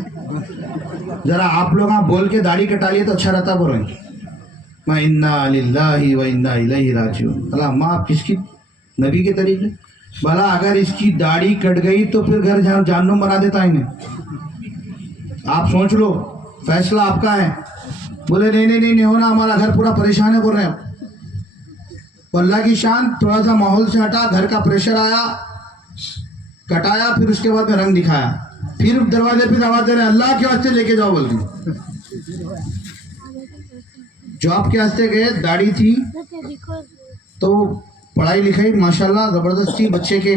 ذرا آپ لوگ بول کے داڑھی کٹا لیے تو اچھا رہتا. بول رہے ہیں میں انا للہ و انا الیہ راجعون. اللہ ماں آپ کس کی نبی کے طریقے بھلا اگر اس کی داڑھی کٹ گئی تو پھر گھر جہنم بنا دیتا انہیں. آپ سوچ لو، فیصلہ آپ کا ہے. بولے نہیں ہونا، ہمارا گھر پورا پریشان ہے. بول رہے ہیں اللہ کی شان، تھوڑا سا ماحول سے ہٹا، گھر کا پریشر آیا، کٹایا، پھر اس کے بعد میں رنگ دکھایا، پھر دروازے پہ آواز دے رہے ہیں اللہ کے واسطے لے کے جاؤ. بول رہے جاب کے واسطے گئے، داڑھی تھی تو پڑھائی لکھائی ماشاءاللہ زبردست تھی. بچے کے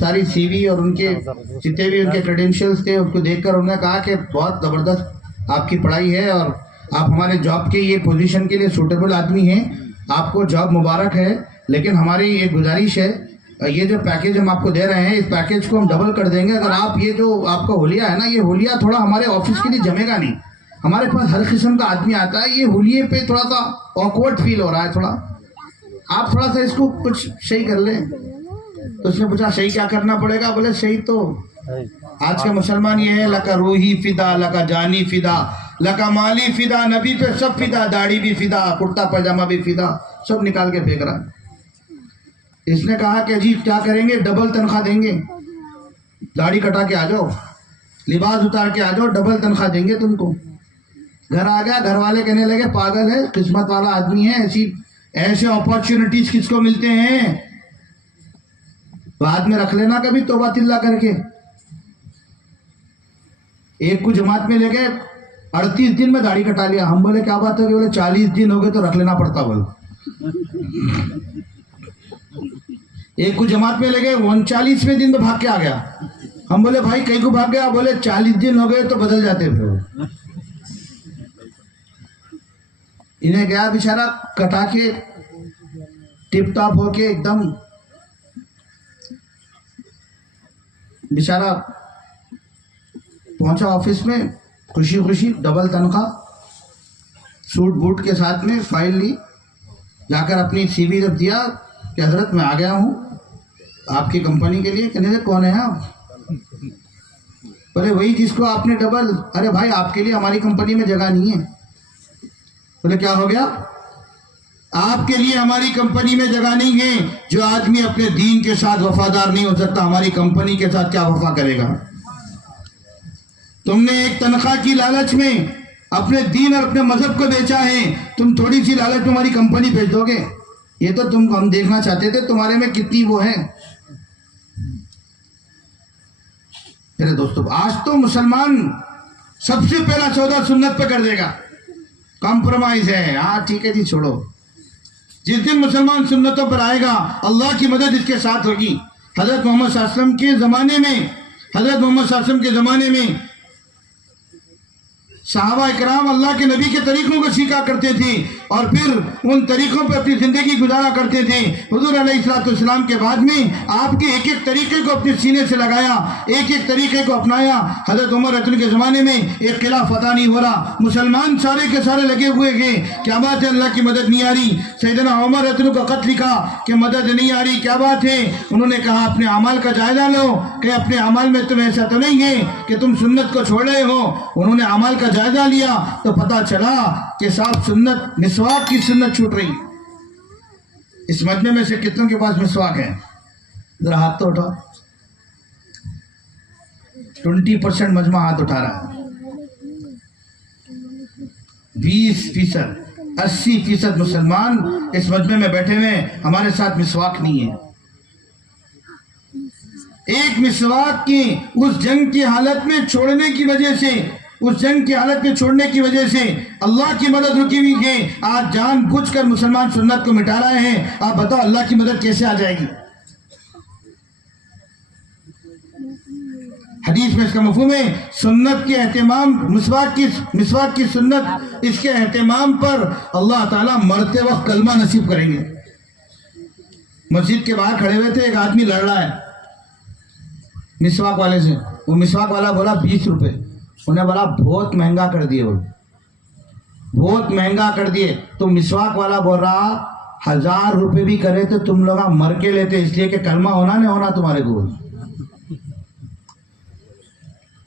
ساری سی وی اور ان کے جتنے بھی ان کے کریڈینشیلز تھے اس کو دیکھ کر انہوں نے کہا کہ بہت زبردست آپ کی پڑھائی ہے اور آپ ہمارے جاب کے یہ پوزیشن کے لیے سوٹیبل آدمی ہیں، آپ کو جاب مبارک ہے. لیکن ہماری ایک گزارش ہے، یہ جو پیکیج ہم آپ کو دے رہے ہیں اس پیکیج کو ہم ڈبل کر دیں گے اگر آپ یہ جو آپ کا حلیہ ہے نا، یہ حلیہ تھوڑا ہمارے آفس کے لیے جمے گا نہیں. ہمارے پاس ہر قسم کا آدمی آتا ہے، یہ حلیے پہ تھوڑا سا آکورڈ فیل ہو رہا ہے، تھوڑا آپ تھوڑا سا اس کو کچھ صحیح کر لیں. تو اس نے پوچھا صحیح کیا کرنا پڑے گا؟ بولے صحیح تو آج کا مسلمان یہ ہے، لکا روحی فدا، لکا جانی فدا، لکا مالی فدا. نبی پہ سب فدا، داڑھی بھی فدا، کرتا پاجامہ بھی فدا، سب نکال کے پھینک رہا. اس نے کہا کہ جی کیا کریں گے؟ ڈبل تنخواہ دیں گے، داڑھی کٹا کے آ جاؤ، لباس اتار کے آ جاؤ، ڈبل تنخواہ دیں گے تم کو. گھر آ گیا، گھر والے کہنے لگے پاگل ہے، قسمت والا آدمی ہے، ایسے اپارچونیٹیز کس کو ملتے ہیں؟ بعد میں رکھ لینا کبھی توبہ اللہ کر کے. ایک کو جماعت میں لے گئے، 38 دن میں داڑھی کٹا لیا. ہم بولے کیا بات ہے؟ کہ بولے 40 دن ہو گئے تو رکھ لینا پڑتا. بول ایک کو جماعت میں لے گئے، 39ویں دن میں بھاگ کے آ گیا. ہم بولے بھائی کہیں کو بھاگ گیا؟ بولے 40 دن ہو گئے تو بدل جاتے. پھر انہیں گیا بیچارہ کٹا کے ٹپ ٹاپ ہو کے ایک دم بیچارہ پہنچا آفس میں، خوشی خوشی ڈبل تنخواہ، سوٹ بوٹ کے ساتھ میں فائل لی، جا کر اپنی سی وی رکھ دیا کہ حضرت میں آ گیا ہوں آپ کی کمپنی کے لیے. کہنے لگے کون ہے آپ؟ بولے وہی جس کو آپ نے ڈبل. ارے بھائی آپ کے لیے ہماری کمپنی میں جگہ نہیں ہے. بولے کیا ہو گیا؟ آپ کے لیے ہماری کمپنی میں جگہ نہیں ہے. جو آدمی اپنے دین کے ساتھ وفادار نہیں ہو سکتا ہماری کمپنی کے ساتھ کیا وفا کرے گا؟ تم نے ایک تنخواہ کی لالچ میں اپنے دین اور اپنے مذہب کو بیچا ہے. تم تھوڑی سی لالچ میں ہماری کمپنی بیچ دو گے؟ یہ تو ہم دیکھنا چاہتے تھے تمہارے میں کتنی وہ ہے. میرے دوستو آج تو مسلمان سب سے پہلا سودا سنت پہ کر دے گا. کمپرومائز ہے، ہاں ٹھیک ہے جی چھوڑو. جس دن مسلمان سنتوں پر آئے گا اللہ کی مدد اس کے ساتھ ہوگی. حضرت محمد صلی اللہ علیہ وسلم کے زمانے میں صحابہ اکرام اللہ کے نبی کے طریقوں کو سیکھا کرتے تھے اور پھر ان طریقوں پر اپنی زندگی گزارا کرتے تھے. حضور علیہ السلام کے بعد میں آپ کے ایک ایک طریقے کو اپنے سینے سے لگایا، ایک ایک طریقے کو اپنایا. حضرت عمر رضی اللہ عنہ کے زمانے میں ایک قلعہ فتح نہیں ہو رہا، مسلمان سارے کے سارے لگے ہوئے گئے، کیا بات ہے اللہ کی مدد نہیں آ رہی. سیدنا عمر رضی اللہ عنہ کا خط لکھا کہ مدد نہیں آ رہی، کیا بات ہے؟ انہوں نے کہا اپنے اعمال کا جائزہ لو کہ اپنے اعمال میں تم ایسا تو نہیں ہے کہ تم سنت کو چھوڑ رہے ہو. انہوں نے اعمال کا جائزہ لیا تو پتا چلا کہ صاحب سنت، مسواک کی سنت چھوٹ رہی. اس مجمع میں سے کتنوں کے پاس مسواک ہے؟ ذرا ہاتھ تو اٹھاؤ. 20% مجمع ہاتھ اٹھا رہا ہے. 20%، 80% مسلمان اس مجمع میں بیٹھے ہوئے ہمارے ساتھ مسواک نہیں ہے. ایک مسواک کی اس جنگ کی حالت میں چھوڑنے کی وجہ سے اللہ کی مدد رکی ہوئی ہے. آج جان بوجھ کر مسلمان سنت کو مٹا رہے ہیں. آپ بتاؤ اللہ کی مدد کیسے آ جائے گی؟ حدیث میں اس کا مفہوم ہے سنت کے اہتمام، مسواک کی سنت، اس کے اہتمام پر اللہ تعالیٰ مرتے وقت کلمہ نصیب کریں گے۔ مسجد کے باہر کھڑے ہوئے تھے، ایک آدمی لڑ رہا ہے مسواک والے سے، وہ مسواک والا بولا 20 روپے، انہیں بولا بہت مہنگا کر دیے، وہ بہت مہنگا کر دیے۔ تو مسواک والا بول رہا 1000 روپے بھی کرے تو تم لوگ مر کے لیتے، اس لیے کہ کلمہ ہونا نہیں ہونا تمہارے کو،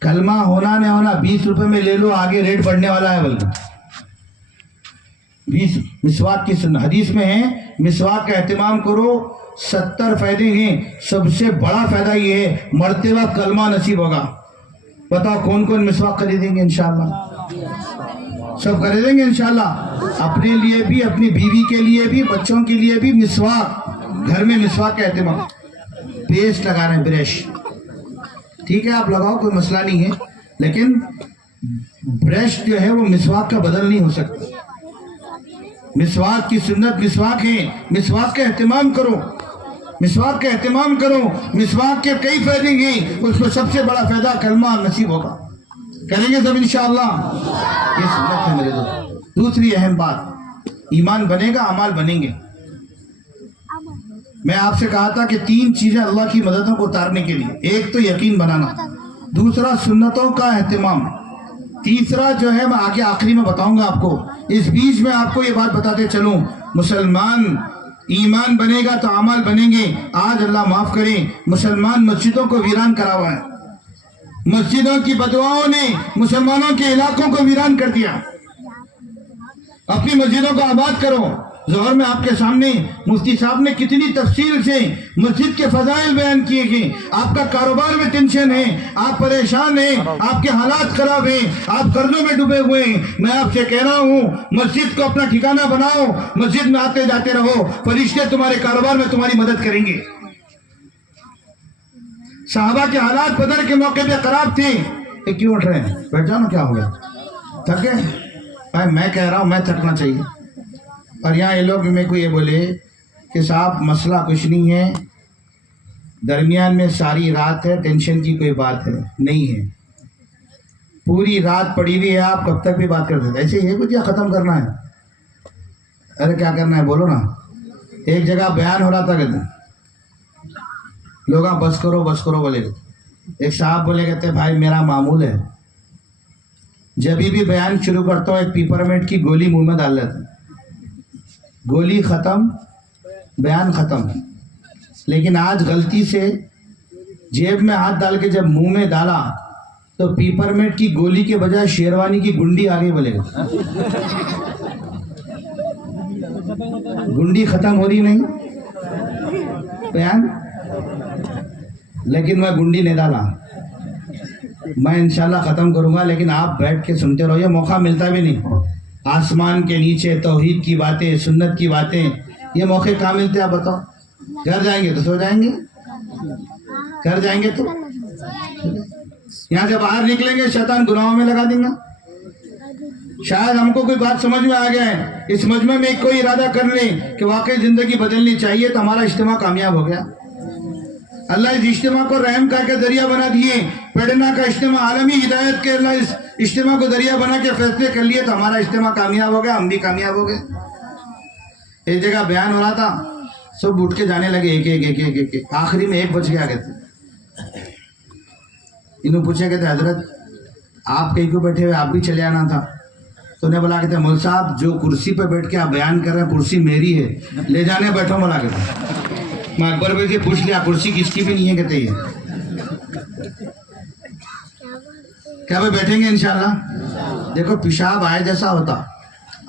کلمہ ہونا نہیں ہونا، 20 روپے میں لے لو، آگے ریٹ بڑھنے والا ہے بلکہ 20 مسواک کی سنت حدیث میں ہے مسواک کا اہتمام کرو، 70 فائدے ہیں، سب سے بڑا فائدہ یہ ہے مرتے وقت کلمہ نصیب ہوگا۔ بتاؤ کون کون مسواک خریدیں گے انشاءاللہ؟ سب خریدیں گے انشاءاللہ، اپنے لیے بھی، اپنی بیوی کے لیے بھی، بچوں کے لیے بھی مسواک، گھر میں مسواک کا اہتمام۔ پیسٹ لگا رہے ہیں، برش، ٹھیک ہے آپ لگاؤ، کوئی مسئلہ نہیں ہے، لیکن برش جو ہے وہ مسواک کا بدل نہیں ہو سکتا۔ مسواک کی سنت مسواک ہے، مسواک کا اہتمام کرو، مسواک کا اہتمام کرو۔ مسواک کے کئی فائدے ہیں، اس میں سب سے بڑا فائدہ کلمہ نصیب ہوگا۔ کریں گے سب انشاءاللہ، یہ سنت ہے میرے دوست۔ دوسری اہم بات، ایمان بنے گا، اعمال بنیں گے۔ میں آپ سے کہا تھا کہ 3 چیزیں اللہ کی مددوں کو اتارنے کے لیے، ایک تو یقین بنانا، دوسرا سنتوں کا اہتمام، تیسرا جو ہے میں آگے آخری میں بتاؤں گا آپ کو۔ اس بیچ میں آپ کو یہ بات بتاتے چلوں، مسلمان ایمان بنے گا تو اعمال بنیں گے۔ آج اللہ معاف کرے، مسلمان مسجدوں کو ویران کرا ہوا ہے، مسجدوں کی بددعاؤں نے مسلمانوں کے علاقوں کو ویران کر دیا۔ اپنی مسجدوں کو آباد کرو۔ ظہر میں آپ کے سامنے مفتی صاحب نے کتنی تفصیل سے مسجد کے فضائل بیان کیے گئے۔ آپ کا کاروبار میں ٹینشن ہے، آپ پریشان ہیں، آپ کے حالات خراب ہیں، آپ قرضوں میں ڈوبے ہوئے ہیں، میں آپ سے کہہ رہا ہوں مسجد کو اپنا ٹھکانہ بناؤ، مسجد میں آتے جاتے رہو، فرشتے تمہارے کاروبار میں تمہاری مدد کریں گے۔ صحابہ کے حالات بدر کے موقع پہ خراب تھے، یہ کیوں اٹھ رہے ہیں؟ بیٹھ جاؤ نا، کیا ہو گیا؟ تھکے؟ میں کہہ رہا ہوں میں تھکنا چاہیے۔ اور یہاں یہ لوگ میرے کو یہ بولے کہ صاحب مسئلہ کچھ نہیں ہے، درمیان میں ساری رات ہے، ٹینشن کی کوئی بات ہے نہیں ہے، پوری رات پڑی ہوئی ہے، آپ کب تک بھی بات کرتے تھے؟ ایسے یہ کچھ یا ختم کرنا ہے؟ ارے کیا کرنا ہے بولو نا۔ ایک جگہ بیان ہو رہا تھا، کہتے لوگ بس کرو بس کرو بولے گا۔ ایک صاحب بولے کہتے بھائی میرا معمول ہے، جب بھی بیان شروع کرتا ہوں ایک پیپرمنٹ کی گولی منہ میں ڈال لیتا ہوں، گولی ختم، بیان ختم۔ لیکن آج غلطی سے جیب میں ہاتھ ڈال کے جب منہ میں ڈالا تو پیپرمنٹ کی گولی کے بجائے شیروانی کی گنڈی آگے بولے گا۔ گنڈی ختم ہو رہی نہیں بیان، لیکن میں گنڈی نہیں ڈالا، میں انشاءاللہ ختم کروں گا، لیکن آپ بیٹھ کے سنتے رہو، یہ موقع ملتا بھی نہیں۔ آسمان کے نیچے توحید کی باتیں، سنت کی باتیں، یہ موقع کہاں ملتے آپ بتاؤ؟ گھر جائیں گے تو سو جائیں گے، گھر جائیں گے تو یہاں سے باہر نکلیں گے شیطان گناہوں میں لگا دیں گا۔ شاید ہم کو کوئی بات سمجھ میں آ گیا ہے، اس مجمع میں کوئی ارادہ کر لیں کہ واقعی زندگی بدلنی چاہیے تو ہمارا اجتماع کامیاب ہو گیا۔ اللہ اس اجتماع کو رحم کا کے ذریعہ بنا دیے، پیڑنا کا اجتماع عالمی ہدایت کے، اللہ اس اجتماع کو ذریعہ بنا کے فیصلے کر لیے تو ہمارا اجتماع کامیاب ہو گیا، ہم بھی کامیاب ہو گئے۔ ایک جگہ بیان ہو رہا تھا، سب اٹھ کے جانے لگے ایک ایک ایک ایک ایک، آخری میں 1 بج گیا۔ کہتے انہوں پوچھے کہتے حضرت آپ کہیں کو بیٹھے ہوئے، آپ بھی چلے آنا تھا۔ تو انہیں بولا کہتے مول صاحب جو کرسی پہ بیٹھ کے آپ بیان کر رہے ہیں کرسی میری ہے، لے جانے بیٹھو۔ بولا کہتے میں اکبر بھائی سے پوچھ لیا کرسی کس کی بھی نہیں ہے، کہتے یہ کیا بھائی بیٹھیں گے انشاءاللہ؟ دیکھو پیشاب آئے جیسا ہوتا،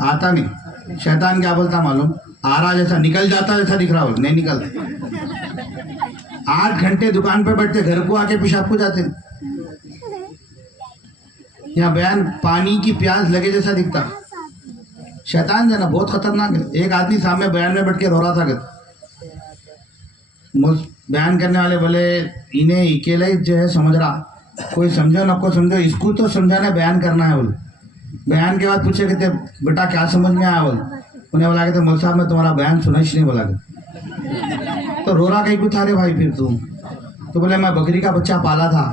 آتا نہیں، شیطان کیا بولتا معلوم، آ رہا جیسا نکل جاتا، جیسا دکھ رہا ہو نہیں نکلتا۔ 8 گھنٹے دکان پہ بیٹھتے، گھر کو آ کے پیشاب کو جاتے۔ یہاں بیان پانی کی پیاس لگے جیسا دکھتا، شیطان جو نا بہت خطرناک ہے۔ ایک آدمی سامنے بیان میں بیٹھ کے رو رہا تھا، کہ بیان کرنے والے بولے انہیں اکیلے جو ہے سمجھ رہا، کوئی سمجھو نہ کو سمجھو، اس کو تو سمجھانا بیان کرنا ہے۔ بولے بیان کے بعد پوچھے کہتے بیٹا کیا سمجھ میں آیا؟ بولے انہیں بولا کہتے مول صاحب میں تمہارا بیان سنا ہی نہیں۔ بولا کہ تو رو رہا کہیں کو تھا رے بھائی پھر تو بولے میں بکری کا بچہ پالا تھا،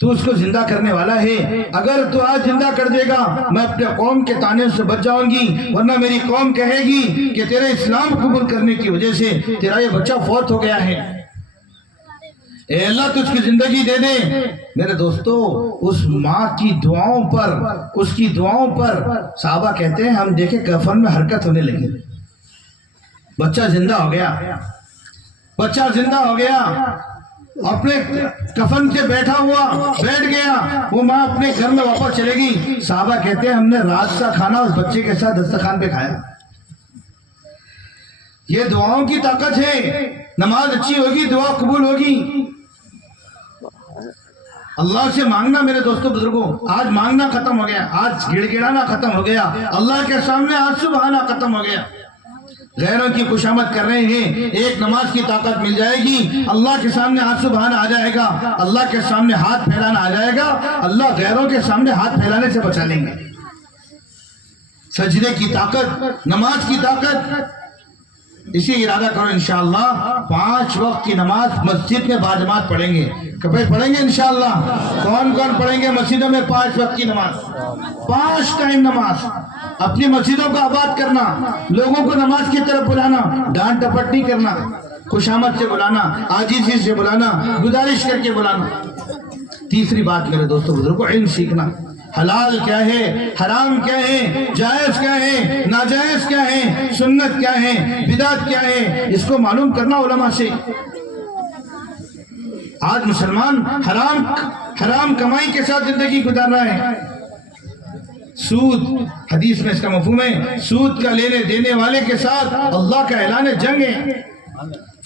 تو اس کو زندہ کرنے والا ہے. اگر تو آج زندہ کر دے گا میں اپنے قوم کے تانے سے بچ جاؤں گی، ورنہ میری قوم کہے گی کہ تیرے اسلام قبول کرنے کی وجہ سے تیرا یہ بچہ فوت ہو گیا ہے. اے اللہ تو اس کی زندگی دے دے. میرے دوستو، اس ماں کی دعاؤں پر، اس کی دعاؤں پر صحابہ کہتے ہیں ہم دیکھے کفن میں حرکت ہونے لگی. بچہ زندہ ہو گیا، بچہ زندہ ہو گیا، اپنے کفن سے بیٹھ گیا. وہ ماں اپنے گھر میں واپس چلے گی. صحابہ کہتے ہیں ہم نے رات کا کھانا اس بچے کے ساتھ دسترخوان پہ کھایا. یہ دعاؤں کی طاقت ہے. نماز اچھی ہوگی، دعا قبول ہوگی. اللہ سے مانگنا میرے دوستوں بزرگوں، آج مانگنا ختم ہو گیا، آج گڑ گڑانا ختم ہو گیا، اللہ کے سامنے آنسو بہانا ختم ہو گیا. غیروں کی خوشامد کر رہے ہیں. ایک نماز کی طاقت مل جائے گی، اللہ کے سامنے آنسو بہانا آ جائے گا، اللہ کے سامنے ہاتھ پھیلانا آ جائے گا. اللہ غیروں کے سامنے ہاتھ پھیلانے سے بچا لیں گے. سجدے کی طاقت، نماز کی طاقت. اسی ارادہ کرو انشاءاللہ 5 وقت کی نماز مسجد میں باجماعت پڑھیں گے. کبھی پڑھیں گے انشاءاللہ. کون کون پڑھیں گے مسجدوں میں 5 وقت کی نماز، 5 ٹائم نماز. اپنی مسجدوں کو آباد کرنا، لوگوں کو نماز کی طرف بلانا، ڈانٹ ٹپٹ نہیں کرنا، خوشامد سے بلانا، عاجزی سے بلانا، گزارش کر کے بلانا. تیسری بات میرے دوستوں بزرگوں، علم سیکھنا. حلال کیا ہے، حرام کیا ہے، جائز کیا ہے، ناجائز کیا ہے، سنت کیا ہے، بدعت کیا ہے، اس کو معلوم کرنا علماء سے. آج مسلمان حرام کمائی کے ساتھ زندگی گزار رہا ہے. سود، حدیث میں اس کا مفہوم ہے سود کا لینے دینے والے کے ساتھ اللہ کا اعلان جنگ ہے.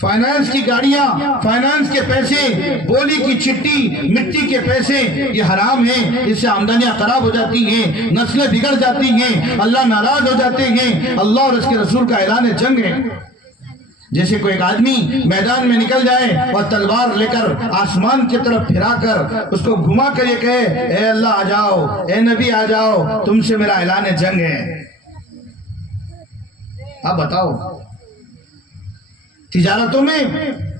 فائنانس کی گاڑیاں، فائنانس کے پیسے، بولی کی چٹی، مٹی کے پیسے، یہ حرام ہیں. اس سے آمدنیاں خراب ہو جاتی ہیں، نسلیں بگڑ جاتی ہیں، اللہ ناراض ہو جاتے ہیں. اللہ اور اس کے رسول کا اعلان جنگ ہے. جیسے کوئی ایک آدمی میدان میں نکل جائے اور تلوار لے کر آسمان کی طرف پھرا کر اس کو گھما کر یہ کہے اے اللہ آ جاؤ، اے نبی آ جاؤ، تم سے میرا اعلان جنگ ہے. اب بتاؤ، تجارتوں میں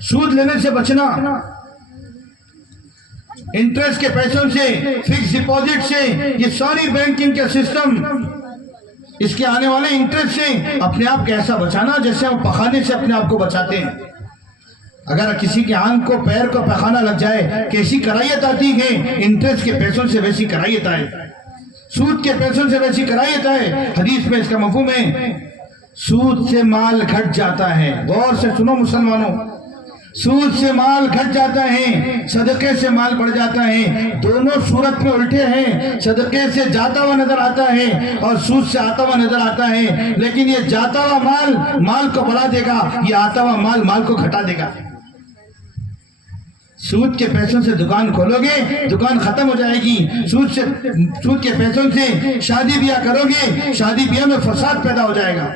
سود لینے سے بچنا، انٹرسٹ کے پیسوں سے، فکس ڈپازٹ سے، یہ ساری بینکنگ کے سسٹم، اس کے آنے والے انٹرسٹ سے اپنے آپ کو ایسا بچانا جیسے ہم پخانے سے اپنے آپ کو بچاتے ہیں. اگر کسی کے آنکھ کو، پیر کو پخانا لگ جائے کیسی کرائیت آتی ہے، انٹرسٹ کے پیسوں سے ویسی کرائیت آئے، سود کے پیسوں سے ویسی کرائیت آئے. حدیث میں اس کا مفہوم ہے سود سے مال گھٹ جاتا ہے. غور سے سنو مسلمانوں، سود سے مال گھٹ جاتا ہے، صدقے سے مال بڑھ جاتا ہے. دونوں صورت میں الٹے ہیں. صدقے سے جاتا ہوا نظر آتا ہے اور سود سے آتا ہوا نظر آتا ہے. لیکن یہ جاتا ہوا مال کو بڑھا دے گا، یہ آتا ہوا مال کو گھٹا دے گا. سود کے پیسوں سے دکان کھولو گے، دکان ختم ہو جائے گی. سود کے پیسوں سے شادی بیاہ کرو گے، شادی بیاہ میں فساد پیدا ہو جائے گا.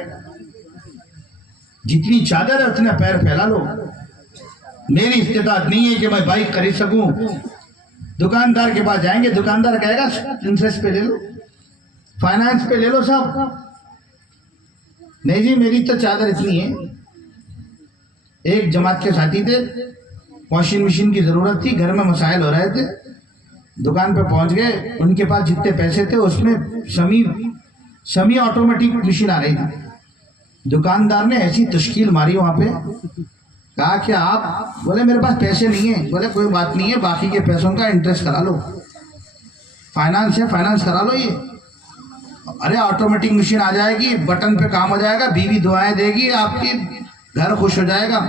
جتنی چادر ہے اتنا پیر پھیلا لو. میری استطاعت نہیں ہے کہ میں بائک خرید سکوں. دکاندار کے پاس جائیں گے، دکاندار کہے گا انٹرسٹ پہ لے لو، فائنانس پہ لے لو صاحب. نہیں جی میری تو چادر اتنی ہے. ایک جماعت کے ساتھی تھے، واشنگ مشین کی ضرورت تھی، گھر میں مسائل ہو رہے تھے، دکان پہ پہنچ گئے. ان کے پاس جتنے پیسے تھے اس میں سمی آٹومیٹک مشین آ رہی تھی. دکاندار نے ایسی تشکیل ماری وہاں پہ، کہا کہ آپ، بولے میرے پاس پیسے نہیں ہیں. بولے کوئی بات نہیں ہے، باقی کے پیسوں کا انٹرسٹ کرا لو، فائنانس ہے فائنانس کرا لو. یہ ارے آٹومیٹک مشین آ جائے گی، بٹن پہ کام ہو جائے گا، بیوی دعائیں دے گی، آپ کی گھر خوش ہو جائے گا.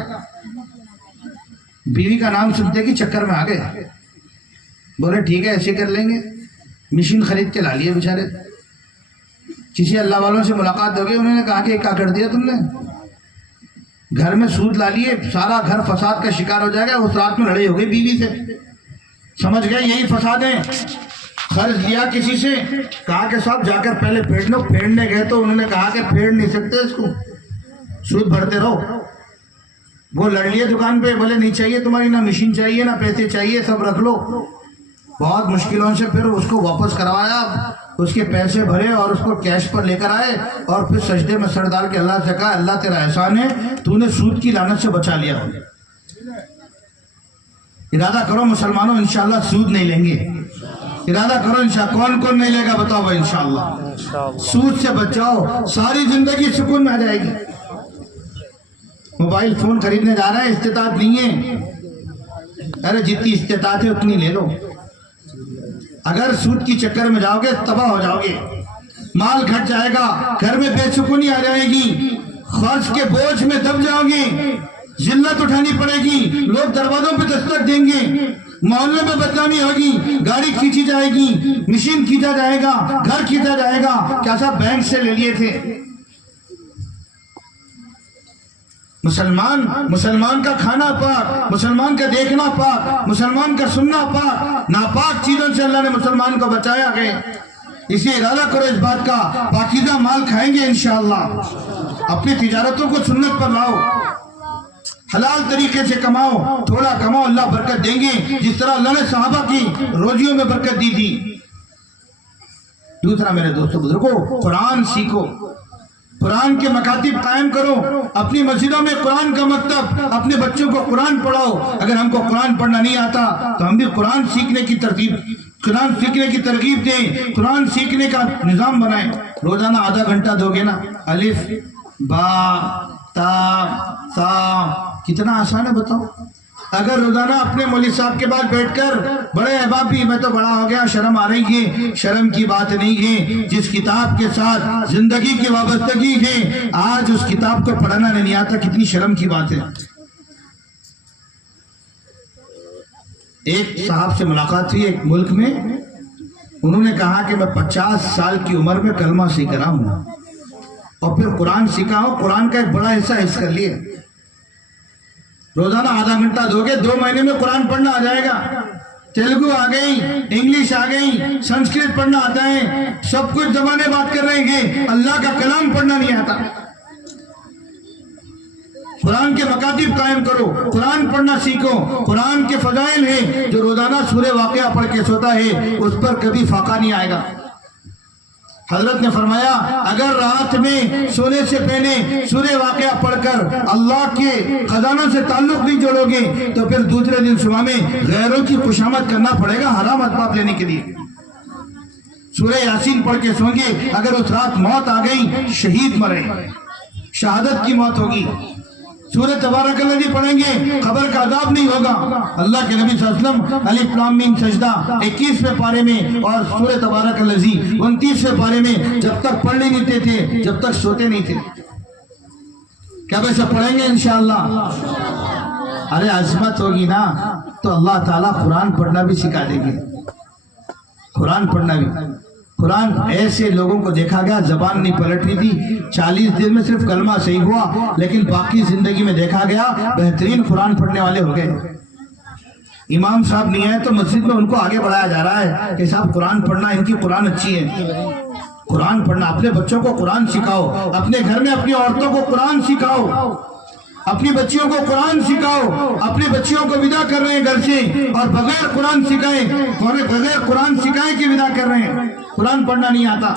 بیوی کا نام سنتے کہ چکر میں آ گئے. بولے ٹھیک ہے ایسے کر لیں گے. مشین خرید کے لا لیے بیچارے. کسی اللہ والوں سے ملاقات ہو گئی، انہوں نے کہا کہ کیا کر دیا تم نے؟ گھر میں سود لا لیے، سارا گھر فساد کا شکار ہو جائے گا. اس رات میں لڑائی ہو گئی بیوی سے. سمجھ گئے یہی فساد ہے. قرض لیا کسی سے، کہا کہ صاحب جا کر پہلے پھیڑ لو. پھیڑنے گئے تو انہوں نے کہا کہ پھیڑ نہیں سکتے اس کو، سود بھرتے رہو. وہ لڑ لیے دکان پہ، بولے نہیں چاہیے تمہاری، نہ مشین چاہیے نہ پیسے چاہیے، سب رکھ لو. بہت مشکلوں سے پھر اس کو واپس کروایا، اس کے پیسے بھرے اور اس کو کیش پر لے کر آئے اور پھر سجدے میں سر ڈال کے اللہ سے کہا اللہ تیرا احسان ہے، تو نے سود کی لعنت سے بچا لیا. ارادہ کرو مسلمانوں انشاءاللہ سود نہیں لیں گے. ارادہ کرو انشاءاللہ. کون کون نہیں لے گا بتاؤ بھائی انشاءاللہ. سود سے بچاؤ, ساری زندگی سکون میں آ جائے گی. موبائل فون خریدنے جا رہا ہے, استطاعت نہیں ہے, ارے جتنی استطاعت ہے اتنی لے لو. اگر سود کی چکر میں جاؤ گے تباہ ہو جاؤ گے, مال گھٹ جائے گا, گھر میں بے سکونی آ جائے گی, قرض کے بوجھ میں دب جاؤ گے, ذلت اٹھانی پڑے گی, لوگ دروازوں پہ دستک دیں گے, محلے میں بدنامی ہوگی, گاڑی کھینچی جائے گی, مشین کھینچا جائے گا, گھر کھینچا جائے گا. کیا صاحب بینک سے لے لیے تھے. مسلمان کا کھانا پاک, مسلمان کا دیکھنا پاک, مسلمان کا سننا پاک. ناپاک چیزوں سے اللہ نے مسلمان کو بچایا ہے. اسی ارادہ کرو اس بات کا, پاکیزہ مال کھائیں گے انشاءاللہ. اپنی تجارتوں کو سنت پر لاؤ, حلال طریقے سے کماؤ, تھوڑا کماؤ, اللہ برکت دیں گے جس طرح اللہ نے صحابہ کی روزیوں میں برکت دی تھی. دوسرا میرے دوستو بزرگوں, قرآن سیکھو, قرآن کے مکاتب قائم کرو, اپنی مسجدوں میں قرآن کا مکتب, اپنے بچوں کو قرآن پڑھاؤ. اگر ہم کو قرآن پڑھنا نہیں آتا تو ہم بھی قرآن سیکھنے کی ترغیب دیں, قرآن سیکھنے کا نظام بنائیں. روزانہ آدھا گھنٹہ دو گے نا, الف با تا سا, کتنا آسان ہے بتاؤ. اگر روزانہ اپنے مولوی صاحب کے بعد بیٹھ کر, بڑے احباب بھی میں تو بڑا ہو گیا, شرم آ رہی ہے, شرم کی بات نہیں ہے. جس کتاب کے ساتھ زندگی کی وابستگی ہے, آج اس کتاب کو پڑھنا نہیں آتا, کتنی شرم کی بات ہے. ایک صاحب سے ملاقات ہوئی ایک ملک میں, انہوں نے کہا کہ میں 50 سال کی عمر میں کلمہ سیکھ رہا ہوں اور پھر قرآن سیکھا ہوں, قرآن کا ایک بڑا حصہ حفظ کر لیے. روزانہ آدھا گھنٹہ دو گے, 2 مہینے میں قرآن پڑھنا آ جائے گا. تیلگو آ گئی, انگلش آ گئی, سنسکرت پڑھنا آتا ہے, سب کچھ زبانیں بات کر رہے ہیں, اللہ کا کلام پڑھنا نہیں آتا. قرآن کے مکاتب قائم کرو, قرآن پڑھنا سیکھو. قرآن کے فضائل ہیں, جو روزانہ سورہ واقعہ پڑھ کے سوتا ہے اس پر کبھی فاقہ نہیں آئے گا. حضرت نے فرمایا اگر رات میں سونے سے پہلے سورہ واقعہ پڑھ کر اللہ کے خزانوں سے تعلق نہیں جوڑو گے تو پھر دوسرے دن صبح میں غیروں کی خوشامد کرنا پڑے گا حرام اسباب لینے کے لیے. سورہ یاسین پڑھ کے سوئیں گے, اگر اس رات موت آ گئی شہید مرے, شہادت کی موت ہوگی. سورہ تبارک الذی پڑھیں گے, قبر کا عذاب نہیں ہوگا. اللہ کے نبی صلی اللہ علیہ وسلم الف لام میم سجدہ 21ویں پارے میں اور سورہ تبارک الذی 29ویں پارے میں جب تک پڑھ نہیں لیتے تھے جب تک سوتے نہیں تھے. کیا بھائی سب پڑھیں گے انشاءاللہ؟ ارے عظمت ہوگی نا تو اللہ تعالیٰ قرآن پڑھنا بھی سکھا دیں گے. قرآن پڑھنا بھی. قرآن ایسے لوگوں کو دیکھا گیا زبان نہیں پلٹ رہی تھی, 40 دن میں صرف کلمہ صحیح ہوا, لیکن باقی زندگی میں دیکھا گیا بہترین قرآن پڑھنے والے ہو گئے. امام صاحب نہیں آئے تو مسجد میں ان کو آگے بڑھایا جا رہا ہے کہ صاحب قرآن پڑھنا, ان کی قرآن اچھی ہے. قرآن پڑھنا, اپنے بچوں کو قرآن سکھاؤ, اپنے گھر میں اپنی عورتوں کو قرآن سکھاؤ, اپنی بچیوں کو قرآن سکھاؤ. اپنی بچیوں کو ودا کر رہے ہیں گھر سے اور بغیر قرآن سکھائے کہ ودا کر رہے ہیں. قرآن پڑھنا نہیں آتا.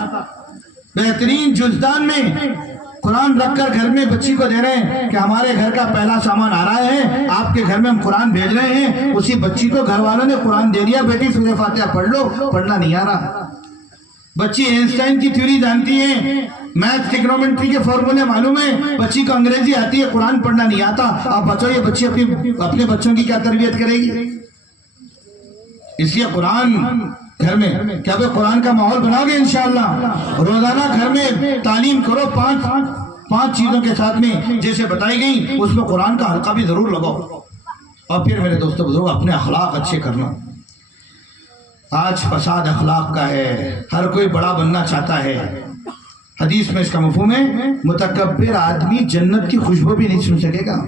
بہترین جزدان میں قرآن رکھ کر گھر میں بچی کو دے رہے ہیں کہ ہمارے گھر کا پہلا سامان آ رہا ہے, آپ کے گھر میں ہم قرآن بھیج رہے ہیں. اسی بچی کو گھر والوں نے قرآن دے دیا, بیٹی سورہ فاتحہ پڑھ لو. پڑھنا نہیں آ رہا. بچی اینسٹائن کی تھیوری جانتی ہے, میتھ ٹریگنومیٹری کے فارمولے معلوم ہے, بچی کو انگریزی آتی ہے, قرآن پڑھنا نہیں آتا. آپ بچو یہ بچی اپنے بچوں کی کیا تربیت کرے گی؟ اس لیے قرآن گھر میں, کیا بھائی قرآن کا ماحول بناؤ گے انشاءاللہ؟ روزانہ گھر میں تعلیم کرو, 5 چیزوں کے ساتھ میں جیسے بتائی گئی اس میں قرآن کا حلقہ بھی ضرور لگاؤ. اور پھر میرے دوستو بزرگ اپنے اخلاق اچھے کرنا. آج فساد اخلاق کا ہے, ہر کوئی بڑا بننا چاہتا ہے. حدیث میں اس کا مفہوم ہے متکبر آدمی جنت کی خوشبو بھی نہیں سن سکے گا.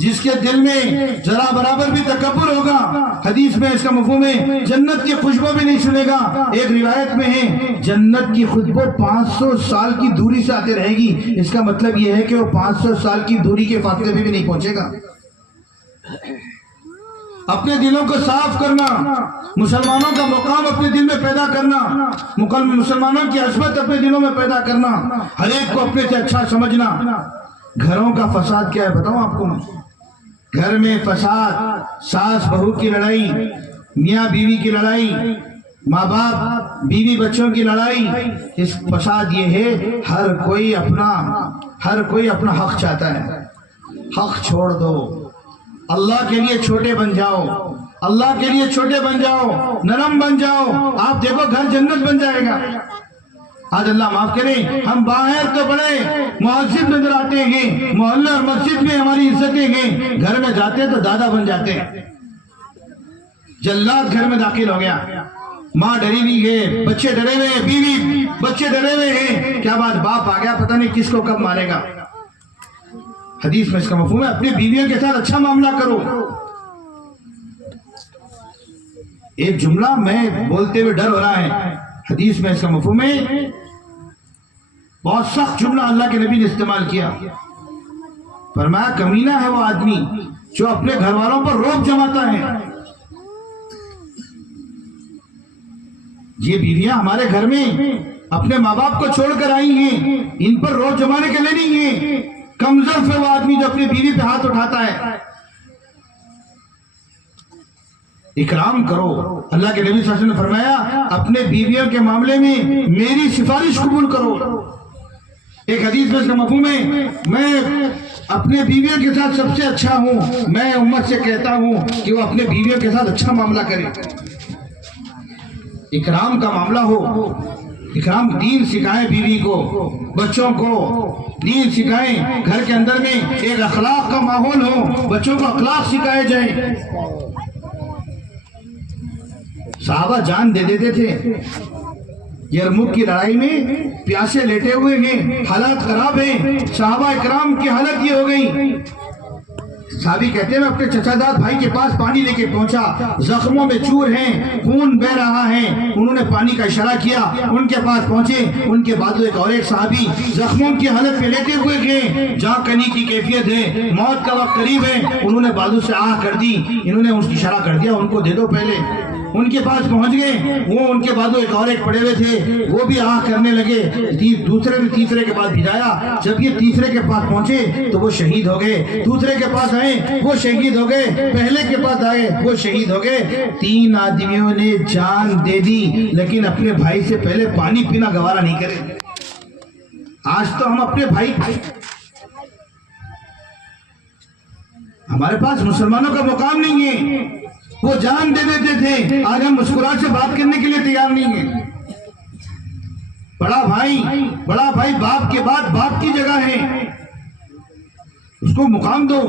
جس کے دل میں ذرا برابر بھی تکبر ہوگا, حدیث میں اس کا مفہوم ہے جنت کی خوشبو بھی نہیں سنے گا. ایک روایت میں ہے جنت کی خوشبو 500 سال کی دوری سے آتے رہے گی. اس کا مطلب یہ ہے کہ وہ 500 سال کی دوری کے فاصلے میں بھی نہیں پہنچے گا. اپنے دلوں کو صاف کرنا, مسلمانوں کا مقام اپنے دل میں پیدا کرنا, مسلمانوں کی عظمت اپنے دلوں میں پیدا کرنا, ہر ایک کو اپنے سے اچھا سمجھنا. گھروں کا فساد کیا ہے بتاؤں آپ کو میں. گھر میں فساد، ساس بہو کی لڑائی، میاں بیوی کی لڑائی، ماں باپ بیوی بچوں کی لڑائی، اس فساد یہ ہے ہر کوئی اپنا حق چاہتا ہے۔ حق چھوڑ دو، اللہ کے لیے چھوٹے بن جاؤ، اللہ کے لیے چھوٹے بن جاؤ، نرم بن جاؤ، آپ دیکھو گھر جنت بن جائے گا۔ آج اللہ معاف کرے، ہم باہر تو بڑے مہذب نظر آتے ہیں، محلہ اور مسجد میں ہماری عزتیں ہیں، گھر میں جاتے ہیں تو دادا بن جاتے ہیں۔ جلاد گھر میں داخل ہو گیا، ماں ڈری ہوئی ہے، بچے ڈرے ہوئے ہیں، بیوی بچے ڈرے ہوئے ہیں، کیا بات باپ آ گیا پتہ نہیں کس کو کب مارے گا۔ حدیث میں اس کا مفہوم ہے اپنی بیویوں کے ساتھ اچھا معاملہ کرو۔ ایک جملہ میں بولتے ہوئے ڈر ہو رہا ہے، حدیث میں اس کا مفہوم ہے بہت سخت جملہ اللہ کے نبی نے استعمال کیا، فرمایا کمینہ ہے وہ آدمی جو اپنے گھر والوں پر روب جماتا ہے۔ یہ بیویاں ہمارے گھر میں اپنے ماں باپ کو چھوڑ کر آئی ہیں، ان پر روب جمانے کے لیے نہیں ہے۔ کمزور ہے وہ آدمی جو اپنی بیوی پہ ہاتھ اٹھاتا ہے۔ اکرام کرو، اللہ کے نبی صلی اللہ علیہ وسلم نے فرمایا اپنے بیویوں کے معاملے میں میری سفارش قبول کرو۔ ایک حدیث میں اس کا مفہوم ہے میں اپنے بیویوں کے ساتھ سب سے اچھا ہوں، میں امت سے کہتا ہوں کہ وہ اپنے بیویوں کے ساتھ اچھا معاملہ کرے، اکرام کا معاملہ ہو۔ اکرام دین سکھائیں بیوی کو، بچوں کو دین سکھائیں، گھر کے اندر میں ایک اخلاق کا ماحول ہو، بچوں کو اخلاق سکھائے جائیں۔ صحابہ جان دے دیتے تھے، یرموک کی لڑائی میں پیاسے لیٹے ہوئے ہیں، حالات خراب ہیں، صحابہ اکرام کی حالت یہ ہو گئی، صحابی کہتے ہیں میں اپنے چچا داد بھائی کے پاس پانی لے کے پہنچا، زخموں میں چور ہیں، خون بہ رہا ہے، انہوں نے پانی کا اشارہ کیا، ان کے پاس پہنچے، ان کے بعد ایک صحابی زخموں کی حالت میں لیٹے ہوئے گئے، جہاں کنی کی کیفیت ہے، موت کا وقت قریب ہے، انہوں نے بازو سے آہ کر دی، انہوں نے اس کی اشارہ کر دیا ان کو دے دو پہلے، ان کے پاس پہنچ گئے، وہ ان کے بعد ایک پڑے ہوئے تھے، وہ بھی آہ کرنے لگے، دوسرے نے تیسرے کے بعد بھجایا، جب یہ تیسرے کے پاس پہنچے تو وہ شہید ہو گئے، دوسرے کے پاس آئے وہ شہید ہو گئے، پہلے کے پاس آئے وہ شہید ہو گئے۔ 3 آدمیوں نے جان دے دی لیکن اپنے بھائی سے پہلے پانی پینا گوارا نہیں کرے۔ آج تو ہم اپنے بھائی ہمارے پاس مسلمانوں کا مقام نہیں ہے، وہ جان دے دیتے تھے، آج ہم مسکراہٹ سے بات کرنے کے لیے تیار نہیں ہیں۔ بڑا بھائی باپ کے بعد باپ کی جگہ ہے، اس کو مقام دو۔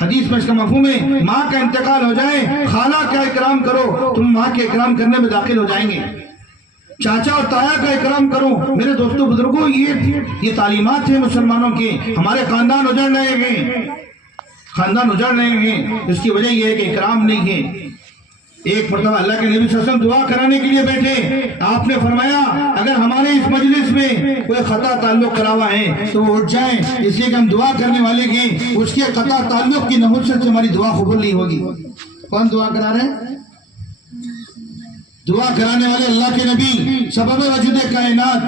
حدیث میں اس کا مفہوم ہے ماں کا انتقال ہو جائے خالہ کا اکرام کرو، تم ماں کے اکرام کرنے میں داخل ہو جائیں گے، چاچا اور تایا کا اکرام کرو۔ میرے دوستوں بزرگوں یہ تعلیمات ہیں مسلمانوں کے، ہمارے خاندان اجڑ رہے ہیں، اس کی وجہ یہ ہے کہ اکرام نہیں ہے۔ ایک مرتبہ اللہ کے نبی صلی اللہ علیہ وسلم دعا کرانے کے لیے بیٹھے، آپ نے فرمایا اگر ہمارے اس مجلس میں کوئی قطع تعلق کرا ہوا ہے تو وہ اٹھ جائیں، اس لیے کہ ہم دعا کرنے والے ہیں، اس کے قطع تعلق کی نحوست سے ہماری دعا قبول نہیں ہوگی۔ کون دعا کرا رہے ہیں؟ دعا کرانے والے اللہ کے نبی سبب وجود کائنات،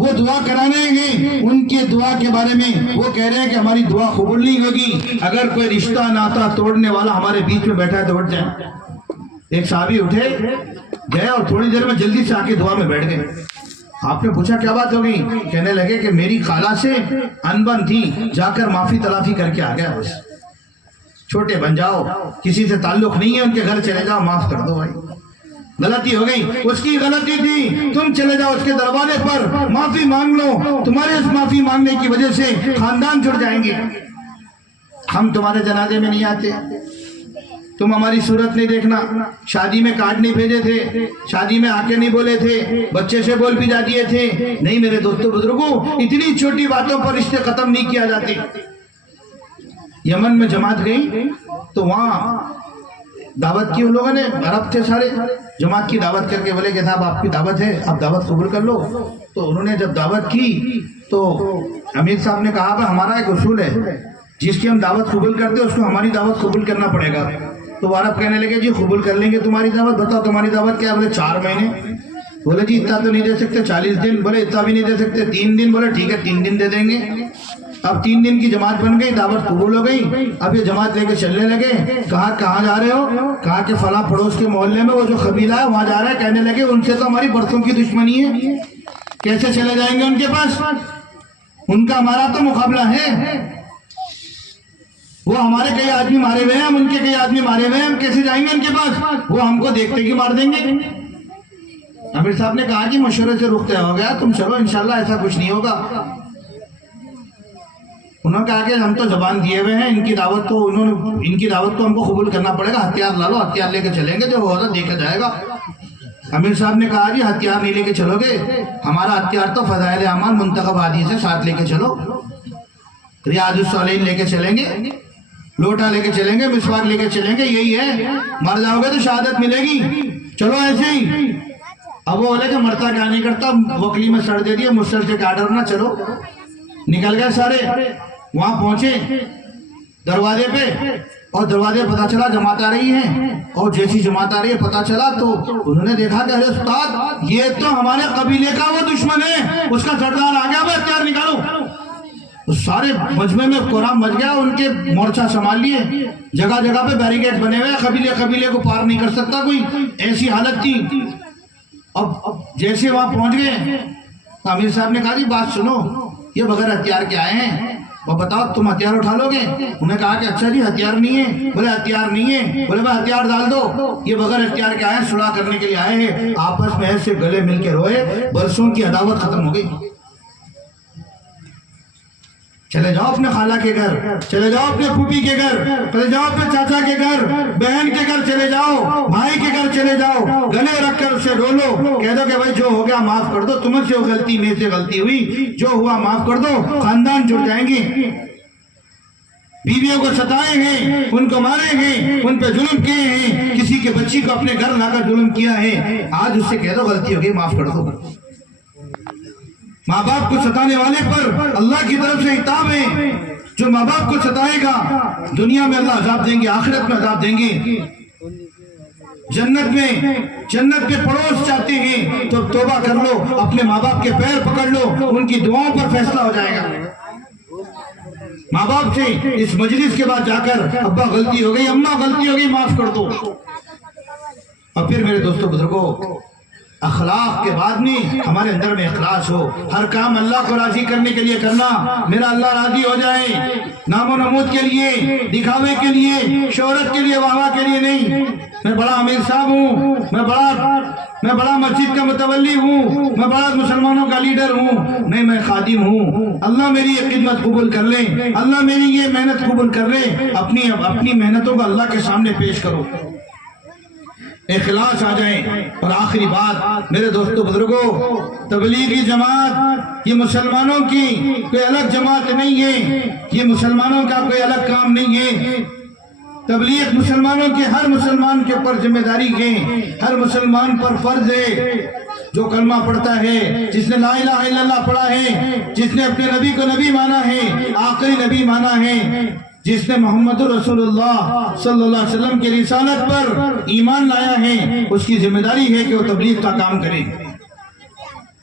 وہ دعا کرانے ہیں، ان کے دعا کے بارے میں وہ کہہ رہے ہیں کہ ہماری دعا قبول نہیں ہوگی اگر کوئی رشتہ ناتا توڑنے والا ہمارے بیچ میں بیٹھا ہے تو اٹھ جائیں۔ ایک صحابی اٹھے گئے اور تھوڑی دیر میں جلدی سے آ کے دعا میں بیٹھ گئے۔ آپ نے پوچھا کیا بات ہو گئی؟ کہنے لگے کہ میری خالہ سے انبن تھی، جا کر معافی تلافی کر کے آ گیا، بس چھوٹے بن جاؤ، کسی سے تعلق نہیں ہے، ان کے گھر چلے جاؤ، معاف کر دو بھائی، غلطی ہو گئی، اس کی غلطی تھی، تم چلے جاؤ اس کے دروازے پر معافی مانگ لو، تمہارے اس معافی مانگنے کی وجہ سے خاندان جڑ جائیں گے۔ ہم تمہارے جنازے میں نہیں آتے، تم ہماری صورت نہیں دیکھنا، شادی میں کارڈ نہیں بھیجے تھے، شادی میں آ کے نہیں بولے تھے، بچے سے بول بھی جا دیے تھے۔ نہیں میرے دوستوں بزرگوں، اتنی چھوٹی باتوں پر رشتے ختم نہیں کیا جاتے۔ یمن میں جماعت گئی تو وہاں دعوت کی ان لوگوں نے، عرب تھے سارے، جماعت کی دعوت کر کے بولے کہ صاحب آپ کی دعوت ہے، آپ دعوت قبول کر لو۔ تو انہوں نے جب دعوت کی تو امیر صاحب نے کہا کہ ہمارا ایک اصول ہے، جس کی ہم دعوت قبول کرتے اس کو ہماری دعوت قبول کرنا پڑے گا۔ تو وہ عرب کہنے لگے جی قبول کر لیں گے تمہاری دعوت، بتاؤ تمہاری دعوت کیا؟ بولے 4 مہینے۔ بولے جی اتنا تو نہیں دے سکتے، 40 دن۔ بولے اتنا بھی نہیں دے سکتے، 3 دن۔ بولے ٹھیک ہے 3 دن دے دیں گے۔ اب 3 دن کی جماعت بن گئی، دعوت قبول ہو گئی، اب یہ جماعت لے کے چلنے لگے. کہاں جا رہے ہو؟ کہا کہ فلاں پڑوس کے محلے میں وہ جو قبیلہ ہے وہاں جا رہا ہے. کہنے لگے ان سے تو ہماری برسوں کی دشمنی ہے، کیسے چلے جائیں گے ان کے پاس؟ ان کا ہمارا تو مقابلہ ہے، وہ ہمارے کئی آدمی مارے ہوئے ہیں، ہم ان کے کئی آدمی مارے ہوئے ہیں، ہم کیسے جائیں گے ان کے پاس؟ وہ ہم کو دیکھتے ہی مار دیں گے. امیر صاحب نے کہا کہ مشورے سے رخ طے ہو گیا، تم چلو انشاءاللہ ایسا کچھ نہیں ہوگا. انہوں نے کہا کہ ہم تو زبان دیے ہوئے ہیں، ان کی دعوت تو ہم کو قبول کرنا پڑے گا. ہتھیار لا لو، ہتھیار لے کے چلیں گے، جو ہوگا دیکھا جائے گا. امیر صاحب نے کہا جی ہتھیار نہیں لے کے چلو گے، ہمارا ہتھیار تو فضائل اعمال منتخب حدیث سے ساتھ لے کے چلو. ریاض الصالحین لے کے چلیں گے، لوٹا لے کے چلیں گے، مسواک لے کے چلیں گے، یہی ہے. مر جاؤ گے تو شہادت ملے گی، چلو ایسے ہی. اب وہ بولے کہ مرتا کیا نہیں کرتا، وکلی میں سڑ دے دیا، مسل سے کاٹر نہ چلو. نکل گئے سارے. وہاں پہنچے دروازے پہ، اور دروازے پتہ چلا جماعت آ رہی ہے. اور جیسی جماعت آ رہی ہے پتہ چلا تو انہوں نے دیکھا کہ ارے استاد یہ تو ہمارے قبیلے کا وہ دشمن ہے، اس کا سردار آ گیا، وہ ہتھیار نکالو. سارے مجمع میں قرآن مچ گیا، ان کے مورچہ سنبھال لیے، جگہ جگہ پہ بیریکیڈ بنے ہوئے، قبیلے کو پار نہیں کر سکتا کوئی، ایسی حالت تھی. اب جیسے وہاں پہنچ گئے تو امیر صاحب نے کہا جی بات سنو، یہ بغیر ہتھیار کے آئے ہیں، وہ بتاؤ تم ہتھیار اٹھا لو گے؟ انہوں نے کہا کہ اچھا جی ہتھیار نہیں ہے. بولے ہتھیار نہیں ہے؟ بولے بھائی ہتھیار ڈال دو. یہ بغیر ہتھیار کے آئے ہیں، صلح کرنے کے لیے آئے ہیں. آپس میں ایسے گلے مل کے روئے، برسوں کی عداوت ختم ہو گئی. چلے جاؤ اپنے خالہ کے گھر، چلے جاؤ اپنے پھوپھی کے گھر، چلے جاؤ اپنے چاچا کے گھر، بہن کے گھر چلے جاؤ، بھائی کے گھر چلے جاؤ، گلے رکھ کر اسے رو لو، کہہ دو کہ بھائی جو ہو گیا معاف کر دو، تم سے غلطی میرے سے غلطی ہوئی، جو ہوا معاف کر دو. خاندان جڑ جائیں گے. بیویوں کو ستائے ہیں، ان کو مارے ہیں، ان پہ ظلم کیے ہیں، کسی کے بچی کو اپنے گھر لا کر ظلم کیا ہے، آج اس سے کہہ دو غلطی ہو گئی معاف کر دو. ماں باپ کو ستانے والے پر اللہ کی طرف سے عتاب ہے. جو ماں باپ کو ستائے گا دنیا میں اللہ عذاب دیں گے، آخرت میں عذاب دیں گے. جنت میں پڑوس چاہتے ہیں تو توبہ کر لو، اپنے ماں باپ کے پیر پکڑ لو، ان کی دعاؤں پر فیصلہ ہو جائے گا. ماں باپ سے اس مجلس کے بعد جا کر ابا غلطی ہو گئی، اماں غلطی ہو گئی، معاف کر دو. اور پھر میرے دوستوں بزرگوں، اخلاق کے بعد میں ہمارے اندر میں اخلاص ہو. ہر کام اللہ کو راضی کرنے کے لیے کرنا، میرا اللہ راضی ہو جائے، نام و نمود کے لیے، دکھاوے کے لیے، شہرت کے لیے، واہ واہ کے لیے نہیں. میں بڑا امیر صاحب ہوں، میں بڑا مسجد کا متولی ہوں، میں بڑا مسلمانوں کا لیڈر ہوں، نہیں، میں خادم ہوں. اللہ میری یہ خدمت قبول کر لے، اللہ میری یہ محنت قبول کر لے. اپنی محنتوں کو اللہ کے سامنے پیش کرو، اخلاص آ جائیں. اور آخری بات میرے دوستو بزرگوں، تبلیغی جماعت یہ مسلمانوں کی کوئی الگ جماعت نہیں ہے، یہ مسلمانوں کا کوئی الگ کام نہیں ہے. تبلیغ مسلمانوں کے، ہر مسلمان کے اوپر ذمہ داری ہے، ہر مسلمان پر فرض ہے. جو کلمہ پڑھتا ہے، جس نے لا الہ الا اللہ پڑھا ہے، جس نے اپنے نبی کو نبی مانا ہے، آخری نبی مانا ہے، جس نے محمد رسول اللہ صلی اللہ علیہ وسلم کی رسالت پر ایمان لایا ہے، اس کی ذمہ داری ہے کہ وہ تبلیغ کا کام کرے،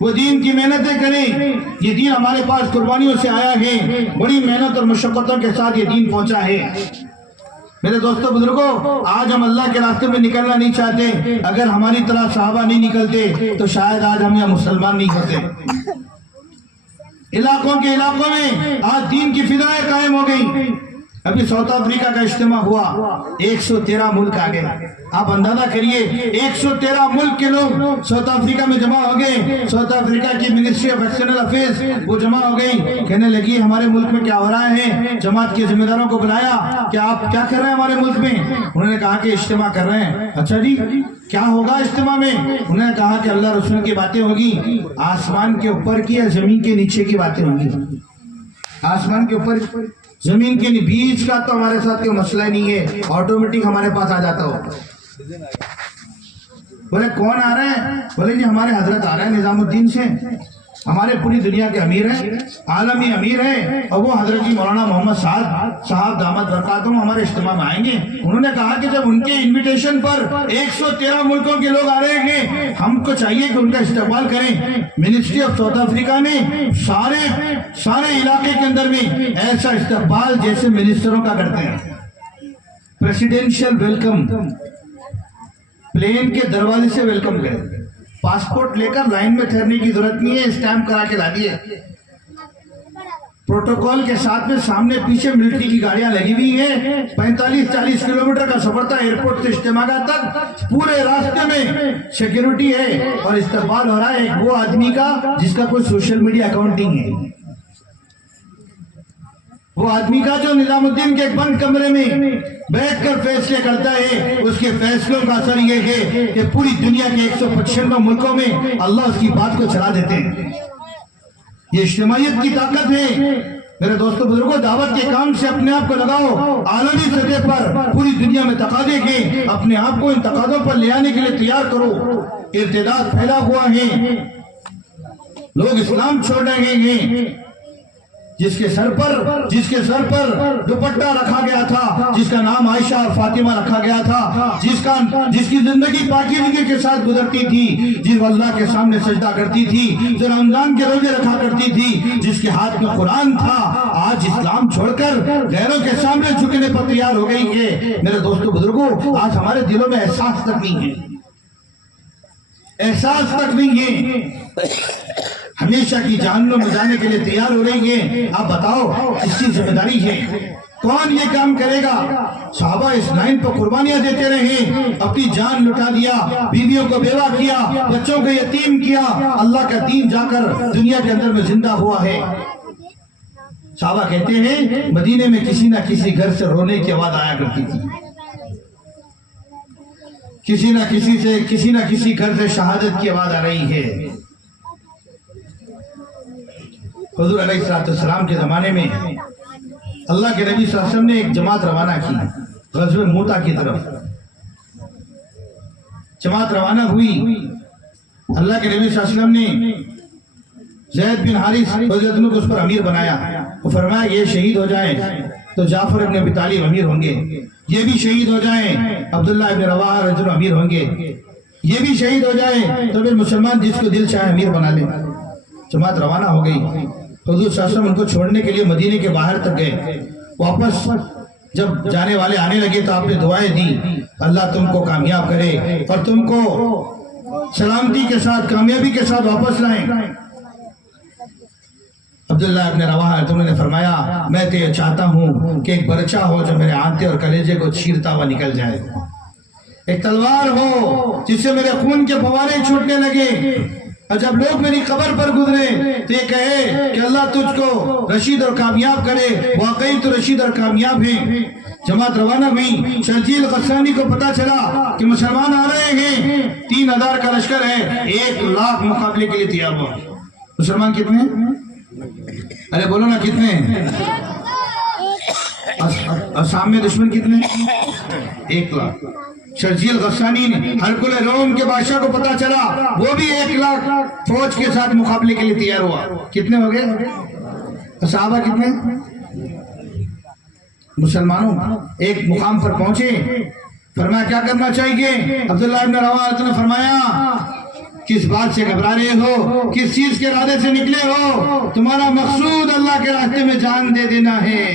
وہ دین کی محنتیں کریں. یہ دین ہمارے پاس قربانیوں سے آیا ہے، بڑی محنت اور مشقتوں کے ساتھ یہ دین پہنچا ہے. میرے دوستو بزرگوں، آج ہم اللہ کے راستے میں نکلنا نہیں چاہتے. اگر ہماری طرح صحابہ نہیں نکلتے تو شاید آج ہم یہاں مسلمان نہیں ہوتے. علاقوں میں آج دین کی فضائیں قائم ہو گئی. ابھی ساؤتھ افریقہ کا اجتماع ہوا، 113 ملک آ گئے. آپ اندازہ کریے 113 ملک کے لوگ ساؤتھ افریقہ میں جمع ہو گئے. ساؤتھ افریقہ کی منسٹری آف ایکسٹرنل افیئرز وہ جمع ہو گئی، کہنے لگی ہمارے ملک میں کیا ہو رہا ہے. جماعت کے ذمہ داروں کو بلایا کہ آپ کیا کر رہے ہیں ہمارے ملک میں. انہوں نے کہا کہ اجتماع کر رہے ہیں. اچھا جی کیا ہوگا اجتماع میں؟ انہوں نے کہا کہ اللہ رسول کی باتیں ہوگی، آسمان کے اوپر کی یا زمین کے نیچے کی باتیں ہوں گی. آسمان کے اوپر، زمین کے بیچ کا تو ہمارے ساتھ کوئی مسئلہ نہیں ہے، آٹومیٹک ہمارے پاس آ جاتا ہو. بولے کون آ رہے ہیں؟ بولے جی ہمارے حضرت آ رہے ہیں نظام الدین سے. ہمارے پوری دنیا کے امیر ہیں، عالمی امیر ہیں، اور وہ حضرت جی مولانا محمد سعد صاحب دامت برکاتہم ہمارے اجتماع میں آئیں گے۔ انہوں نے کہا کہ جب ان کے انویٹیشن پر 113 ملکوں کے لوگ آ رہے ہیں، ہم کو چاہیے کہ ان کا استقبال کریں۔ منسٹری آف ساؤتھ افریقہ نے سارے علاقے کے اندر میں ایسا استقبال جیسے منسٹروں کا کرتے ہیں، پریسیڈینشل ویلکم، پلین کے دروازے سے ویلکم کریں، پاسپورٹ لے کر لائن میں ٹھہرنے کی ضرورت نہیں ہے، اسٹیمپ کرا کے لا دیے۔ پروٹوکول کے ساتھ میں سامنے پیچھے ملٹری کی گاڑیاں لگی ہوئی ہیں، 45-40 کلومیٹر کا سفر تھا ایئرپورٹ سے اجتماع تک، پورے راستے میں سیکیورٹی ہے اور استقبال ہو رہا ہے وہ آدمی کا جس کا کوئی سوشل میڈیا اکاؤنٹ نہیں ہے، وہ آدمی کا جو نظام الدین کے ایک بند کمرے میں بیٹھ کر فیصلے کرتا ہے۔ اس کے فیصلوں کا اثر یہ ہے کہ پوری دنیا کے 195 ملکوں میں اللہ اس کی بات کو چلا دیتے ہیں۔ یہ اجتماعیت کی طاقت ہے۔ میرے دوستو بزرگوں، دعوت کے کام سے اپنے آپ کو لگاؤ، عالمی سطح پر پوری دنیا میں تقاضے کے اپنے آپ کو ان تقاضوں پر لے آنے کے لیے تیار کرو۔ ارتداد پھیلا ہوا ہے، لوگ اسلام چھوڑ رہے ہیں۔ جس کے سر پر دوپٹہ رکھا گیا تھا، جس کا نام عائشہ اور فاطمہ رکھا گیا تھا، جس کی زندگی پاکیزگی کے ساتھ گزرتی تھی، جس اللہ کے سامنے سجدہ کرتی تھی، جو رمضان کے روزے رکھا کرتی تھی، جس کے ہاتھ میں قرآن تھا، آج اسلام چھوڑ کر غیروں کے سامنے جھکنے پر تیار ہو گئی ہے۔ میرے دوستو بزرگوں، آج ہمارے دلوں میں احساس تک نہیں ہے، احساس تک نہیں ہے، ہمیشہ کی جہنم میں جانے کے لیے تیار ہو رہی ہے۔ آپ بتاؤ اس کی ذمہ داری ہے، کون یہ کام کرے گا؟ صحابہ اس لائن پر قربانیاں دیتے رہے، اپنی جان لٹا دیا، بیویوں کو بیوہ کیا، بچوں کو یتیم کیا، اللہ کا دین جا کر دنیا کے اندر میں زندہ ہوا ہے۔ صحابہ کہتے ہیں مدینے میں کسی نہ کسی گھر سے رونے کی آواز آیا کرتی تھی، کسی نہ کسی گھر سے شہادت کی آواز آ رہی ہے۔ حضور علیہ السلام کے زمانے میں اللہ کے نبی صلی اللہ علیہ وسلم نے ایک جماعت روانہ کی غزوہ موتا کی طرف۔ جماعت روانہ ہوئی، اللہ کے نبی صلی اللہ علیہ وسلم نے زید بن حارث رضی اللہ عنہ کو اس پر امیر بنایا، وہ فرمایا یہ شہید ہو جائیں تو جعفر ابن ابی طالب امیر ہوں گے، یہ بھی شہید ہو جائیں عبداللہ ابن رواحہ رضی اللہ عنہ امیر ہوں گے، یہ بھی شہید ہو جائیں تو پھر مسلمان جس کو دل چاہے امیر بنا لے۔ جماعت روانہ ہو گئی، حضور صلی اللہ علیہ وسلم ان کو چھوڑنے کے لیے مدینے کے باہر تک گئے۔ واپس جب جانے والے آنے لگے تو آپ نے دعائیں دی، اللہ تم کو کامیاب کرے اور تم کو سلامتی کے ساتھ کامیابی کے ساتھ واپس لائیں۔ عبداللہ ابن رواحہ تم نے فرمایا میں تو یہ چاہتا ہوں کہ ایک برچہ ہو جو میرے آنتے اور کلیجے کو چیرتا ہوا نکل جائے، ایک تلوار ہو جس سے میرے خون کے فوارے چھوٹنے لگے، اور جب لوگ میری قبر پر گزرے تو یہ کہے کہ اللہ تجھ کو رشید اور کامیاب کرے، واقعی تو رشید اور کامیاب ہیں۔ جماعت روانہ ہوئی، شرجیل غسانی کو پتا چلا کہ مسلمان آ رہے ہیں، 3000 کا لشکر ہے، 1,00,000 مقابلے کے لیے تیار ہوا۔ مسلمان کتنے ہیں؟ ارے بولو نا کتنے ہیں؟ اور سامنے دشمن کتنے ہیں؟ 1,00,000۔ شرجیل غسانی نے ہرکل روم کے بادشاہ کو پتا چلا، وہ بھی 1,00,000 فوج کے ساتھ مقابلے کے لیے تیار ہوا۔ کتنے ہو گئے؟ صحابہ کتنے؟ مسلمانوں ایک مقام پر پہنچے، فرمایا کیا کرنا چاہیے؟ عبداللہ ابن رواحہ نے فرمایا کس بات سے گھبرا رہے ہو، کس چیز کے ارادے سے نکلے ہو؟ تمہارا مقصود اللہ کے راستے میں جان دے دینا ہے۔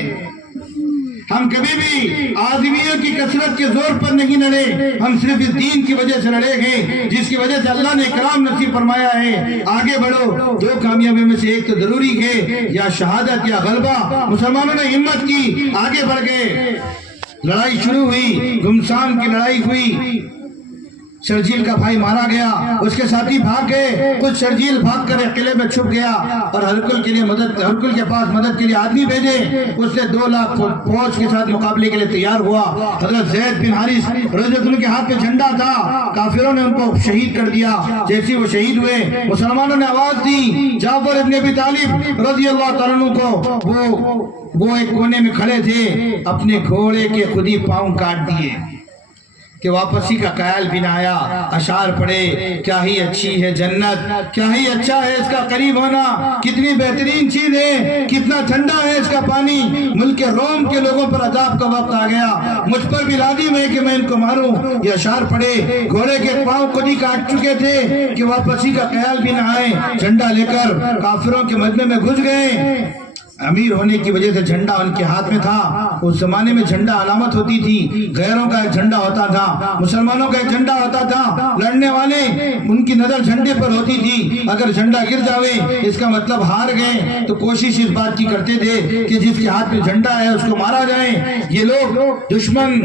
ہم کبھی بھی آدمیوں کی کثرت کے زور پر نہیں لڑے، ہم صرف اس دین کی وجہ سے لڑے ہیں جس کی وجہ سے اللہ نے اکرام نصیب فرمایا ہے۔ آگے بڑھو، 2 کامیابیوں میں سے ایک تو ضروری ہے، یا شہادت یا غلبہ۔ مسلمانوں نے ہمت کی، آگے بڑھ گئے، لڑائی شروع ہوئی، گمسان کی لڑائی ہوئی، شرجیل کا بھائی مارا گیا، اس کے ساتھی بھاگ گئے، کچھ شرجیل بھاگ کر قلعے میں چھپ گیا اور ہرکل کے پاس مدد کے لیے آدمی بھیجے، اس نے 2,00,000 فوج کے ساتھ مقابلے کے لیے تیار ہوا۔ حضرت زید بن حارث رضی اللہ عنہ کے ہاتھ میں جھنڈا تھا، کافروں نے ان کو شہید کر دیا۔ جیسے وہ شہید ہوئے، مسلمانوں نے آواز دی، جعفر ابن ابی طالب رضی اللہ تعالیٰ عنہ کو وہ ایک کونے میں کھڑے تھے، اپنے گھوڑے کے خود ہی پاؤں کاٹ دیے۔ کہ واپسی کا خیال بھی نہ آیا. اشعار پڑھے, کیا ہی اچھی ہے جنت, کیا ہی اچھا ہے اس کا قریب ہونا, کتنی بہترین چیز ہے, کتنا ٹھنڈا ہے اس کا پانی. ملک روم کے لوگوں پر عذاب کا وقت آ گیا, مجھ پر بھی لازم ہے کہ میں ان کو ماروں. یہ اشعار پڑھے, گھوڑے کے پاؤں خود ہی کاٹ چکے تھے کہ واپسی کا خیال بھی نہ آئے. جھنڈا لے کر کافروں کے مجمع میں گھس گئے. امیر ہونے کی وجہ سے جھنڈا ان کے ہاتھ میں تھا. اس زمانے میں جھنڈا علامت ہوتی تھی. غیروں کا ایک جھنڈا ہوتا تھا, مسلمانوں کا ایک جھنڈا ہوتا تھا. لڑنے والے ان کی نظر جھنڈے پر ہوتی تھی. اگر جھنڈا گر جاوے اس کا مطلب ہار گئے, تو کوشش اس بات کی کرتے تھے کہ جس کے ہاتھ میں جھنڈا ہے اس کو مارا جائے. یہ لوگ دشمن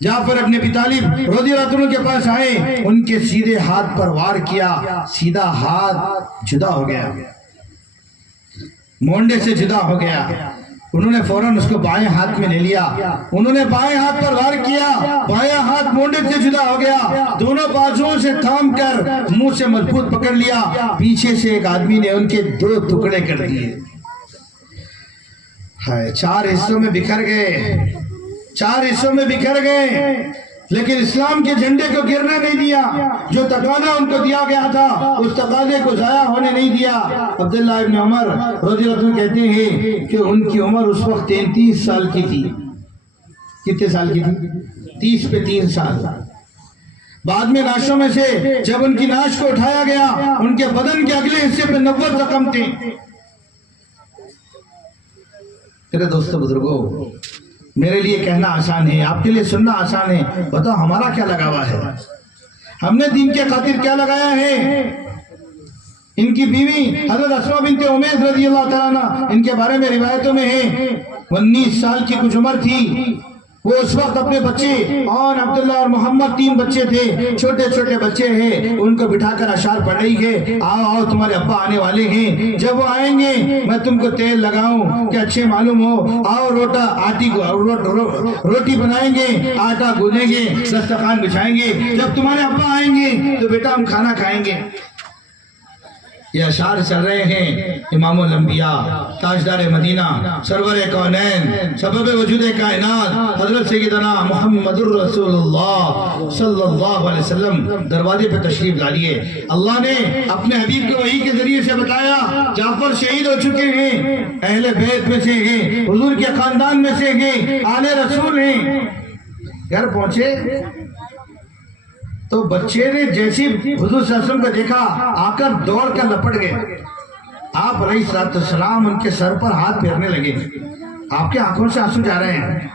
جعفر ابن ابی طالب رضی اللہ عنہ کے پاس آئے, ان کے سیدھے ہاتھ پر وار کیا. سیدھا ہاتھ جدا ہو گیا, مونڈے سے جدا ہو گیا. انہوں نے فوراً اس کو بائیں ہاتھ میں لے لیا. انہوں نے بائیں ہاتھ پر وار کیا, بائیں ہاتھ مونڈے سے جدا ہو گیا. دونوں بازوؤں سے تھام کر منہ سے مضبوط پکڑ لیا. پیچھے سے ایک آدمی نے ان کے 2 ٹکڑے کر دیے. 4 حصوں میں بکھر گئے, 4 حصوں میں بکھر گئے. لیکن اسلام کے جھنڈے کو گرنے نہیں دیا. جو تقاضا ان کو دیا گیا تھا اس تقاضے کو ضائع ہونے نہیں دیا. عبداللہ ابن عمر رضی اللہ عنہ کہتے ہیں کہ ان کی عمر اس وقت 33 سال کی تھی. کتنے سال کی تھی؟ 30 پہ 3 سال. بعد میں ناشوں میں سے جب ان کی ناش کو اٹھایا گیا, ان کے بدن کے اگلے حصے پہ 90 زخم تھے. میرے دوستو بزرگوں, میرے لیے کہنا آسان ہے, آپ کے لیے سننا آسان ہے. بتاؤ ہمارا کیا لگا ہوا ہے؟ ہم نے دین کے خاطر کیا لگایا ہے؟ ان کی بیوی حضرت اسماء بنت امیس رضی اللہ تعالیٰ عنہ, ان کے بارے میں روایتوں میں ہے 19 سال کی کچھ عمر تھی. وہ اس وقت اپنے بچے اور عبداللہ اور محمد 3 بچے تھے, چھوٹے چھوٹے بچے ہیں. ان کو بٹھا کر اشعار پڑھ رہی ہے, آؤ آؤ تمہارے ابا آنے والے ہیں, جب وہ آئیں گے میں تم کو تیل لگاؤں کہ اچھے معلوم ہو. آؤ روٹی بنائیں گے, آٹا گوندیں گے, دسترخوان بچھائیں گے. جب تمہارے ابا آئیں گے تو بیٹا ہم کھانا کھائیں گے. یہ اشعار چل رہے ہیں امام الانبیاء, تاجدار مدینہ, سرور کونین, سبب وجود کائنات حضرت سیدنا محمد الرسول اللہ صلی اللہ علیہ وسلم دروازے پہ تشریف لالیے. اللہ نے اپنے حبیب کو وحی کے ذریعے سے بتایا جعفر شہید ہو چکے ہیں, اہل بیت میں سے ہیں, حضور کے خاندان میں سے ہیں, آل رسول ہیں. گھر پہنچے تو بچے نے جیسی حضور صلی اللہ علیہ وسلم کو دیکھا آ کر دوڑ کر لپٹ گئے. آپ علیہ السلام ان کے سر پر ہاتھ پھیرنے لگے. آپ کے آنکھوں سے آنسو جا رہے ہیں,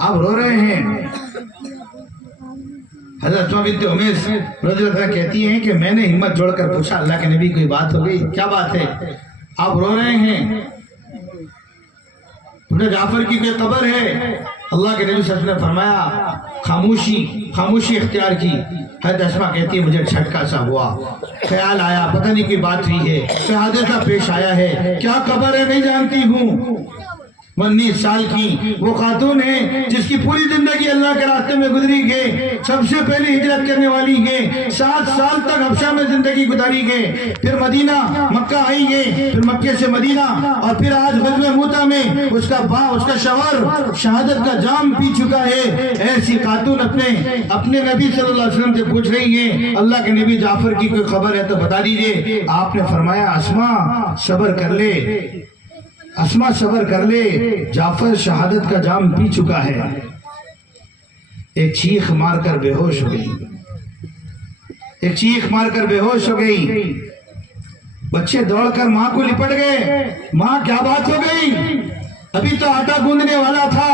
آپ رو رہے ہیں. حضرت اسماء بنت امیس رضی اللہ عنہ کہتی ہیں کہ میں نے ہمت جوڑ کر پوچھا, اللہ کے نبی کوئی بات ہو گئی؟ کیا بات ہے, آپ رو رہے ہیں؟ ابن جعفر کی کوئی قبر ہے؟ اللہ کے نبی صلی اللہ علیہ وسلم نے فرمایا خاموشی اختیار کی. حضرت اسماء کہتی ہے مجھے جھٹکا سا ہوا, خیال آیا پتہ نہیں کوئی بات ہوئی ہے, کوئی حادثہ پیش آیا ہے, کیا قبر ہے نہیں جانتی ہوں. 19 سال کی وہ خاتون ہے جس کی پوری زندگی اللہ کے راستے میں گزری ہے, سب سے پہلے ہجرت کرنے والی ہے, 7 سال تک حبشہ میں زندگی گزاری ہے, پھر مدینہ مکہ آئی ہے, پھر مکے سے مدینہ, اور پھر آج غزوہ موتا میں اس کا شوہر شہادت کا جام پی چکا ہے. ایسی خاتون اپنے نبی صلی اللہ علیہ وسلم سے پوچھ رہی ہے اللہ کے نبی جعفر کی کوئی خبر ہے تو بتا دیجئے. آپ نے فرمایا اسماء صبر کر لے, اسماء صبر کر لے, جعفر شہادت کا جام پی چکا ہے. ایک چیخ مار کر بے ہوش ہو گئی, ایک چیخ مار کر بے ہوش ہو گئی. بچے دوڑ کر ماں کو لپٹ گئے, ماں کیا بات ہو گئی؟ ابھی تو آٹا گوندنے والا تھا,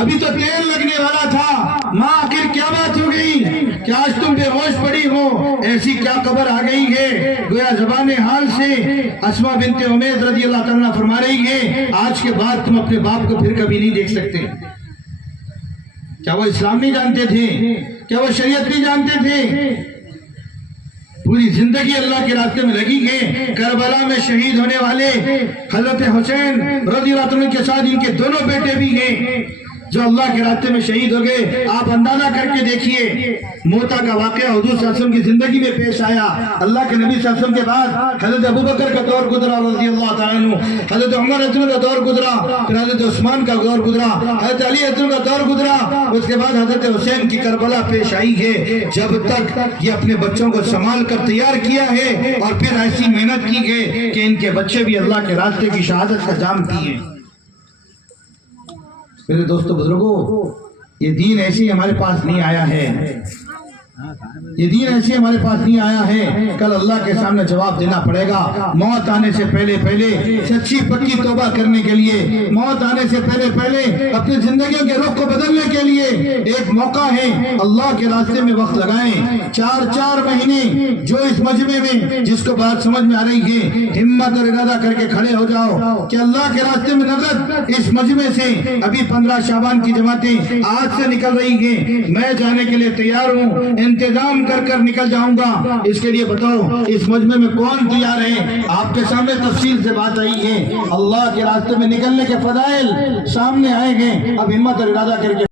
ابھی تو تیل لگنے والا تھا, ماں آخر کیا بات ہو گئی کہ آج تم بے ہوش پڑی ہو؟ ایسی کیا خبر آ گئی ہے؟ گویا زبان حال سے اسماء بنت امیس رضی اللہ تعالیٰ فرما رہی ہے آج کے بعد تم اپنے باپ کو پھر کبھی نہیں دیکھ سکتے. کیا وہ اسلام نہیں جانتے تھے؟ کیا وہ شریعت نہیں جانتے تھے؟ پوری زندگی اللہ کے راستے میں لگی ہے. کربلا میں شہید ہونے والے حضرت حسین رضی اللہ عنہ کے ساتھ ان کے دونوں بیٹے بھی ہیں. جو اللہ کے راستے میں شہید ہو گئے. آپ اندازہ کر کے دیکھیے موتا کا واقعہ حضور صلی اللہ علیہ وسلم کی زندگی میں پیش آیا. اللہ کے نبی صلی اللہ علیہ وسلم کے بعد حضرت ابوبکر کا دور گزرا رضی اللہ تعالیٰ عنہ, حضرت عمر رضی اللہ کا دور گزرا, پھر حضرت عثمان کا دور گزرا, حضرت علی رضی اللہ کا دور گزرا, اس کے بعد حضرت حسین کی کربلا پیش آئی ہے. جب تک یہ اپنے بچوں کو سنبھال کر تیار کیا ہے اور پھر ایسی محنت کی ہے کہ ان کے بچے بھی اللہ کے راستے کی شہادت کا جام پیے. میرے دوستو بزرگوں, یہ دین ایسی ہمارے پاس نہیں آیا ہے, یہ دین ایسے ہمارے پاس نہیں آیا ہے. کل اللہ کے سامنے جواب دینا پڑے گا. موت آنے سے پہلے سچی پکی توبہ کرنے کے لیے, موت آنے سے پہلے اپنی زندگیوں کے رخ کو بدلنے کے لیے ایک موقع ہے. اللہ کے راستے میں وقت لگائیں. 4 مہینے جو اس مجمع میں جس کو بات سمجھ میں آ رہی ہے, ہمت اور ارادہ کر کے کھڑے ہو جاؤ کہ اللہ کے راستے میں نقد اس مجمع سے. ابھی 15 شعبان کی جماعتیں آج سے نکل رہی ہیں. میں جانے کے لیے تیار ہوں, انتظام کر نکل جاؤں گا. اس کے لیے بتاؤ اس مجمع میں کون تیار ہے؟ آپ کے سامنے تفصیل سے بات آئی ہے. اللہ کے راستے میں نکلنے کے فضائل سامنے آئے گے. اب ہمت اور ارادہ کر کے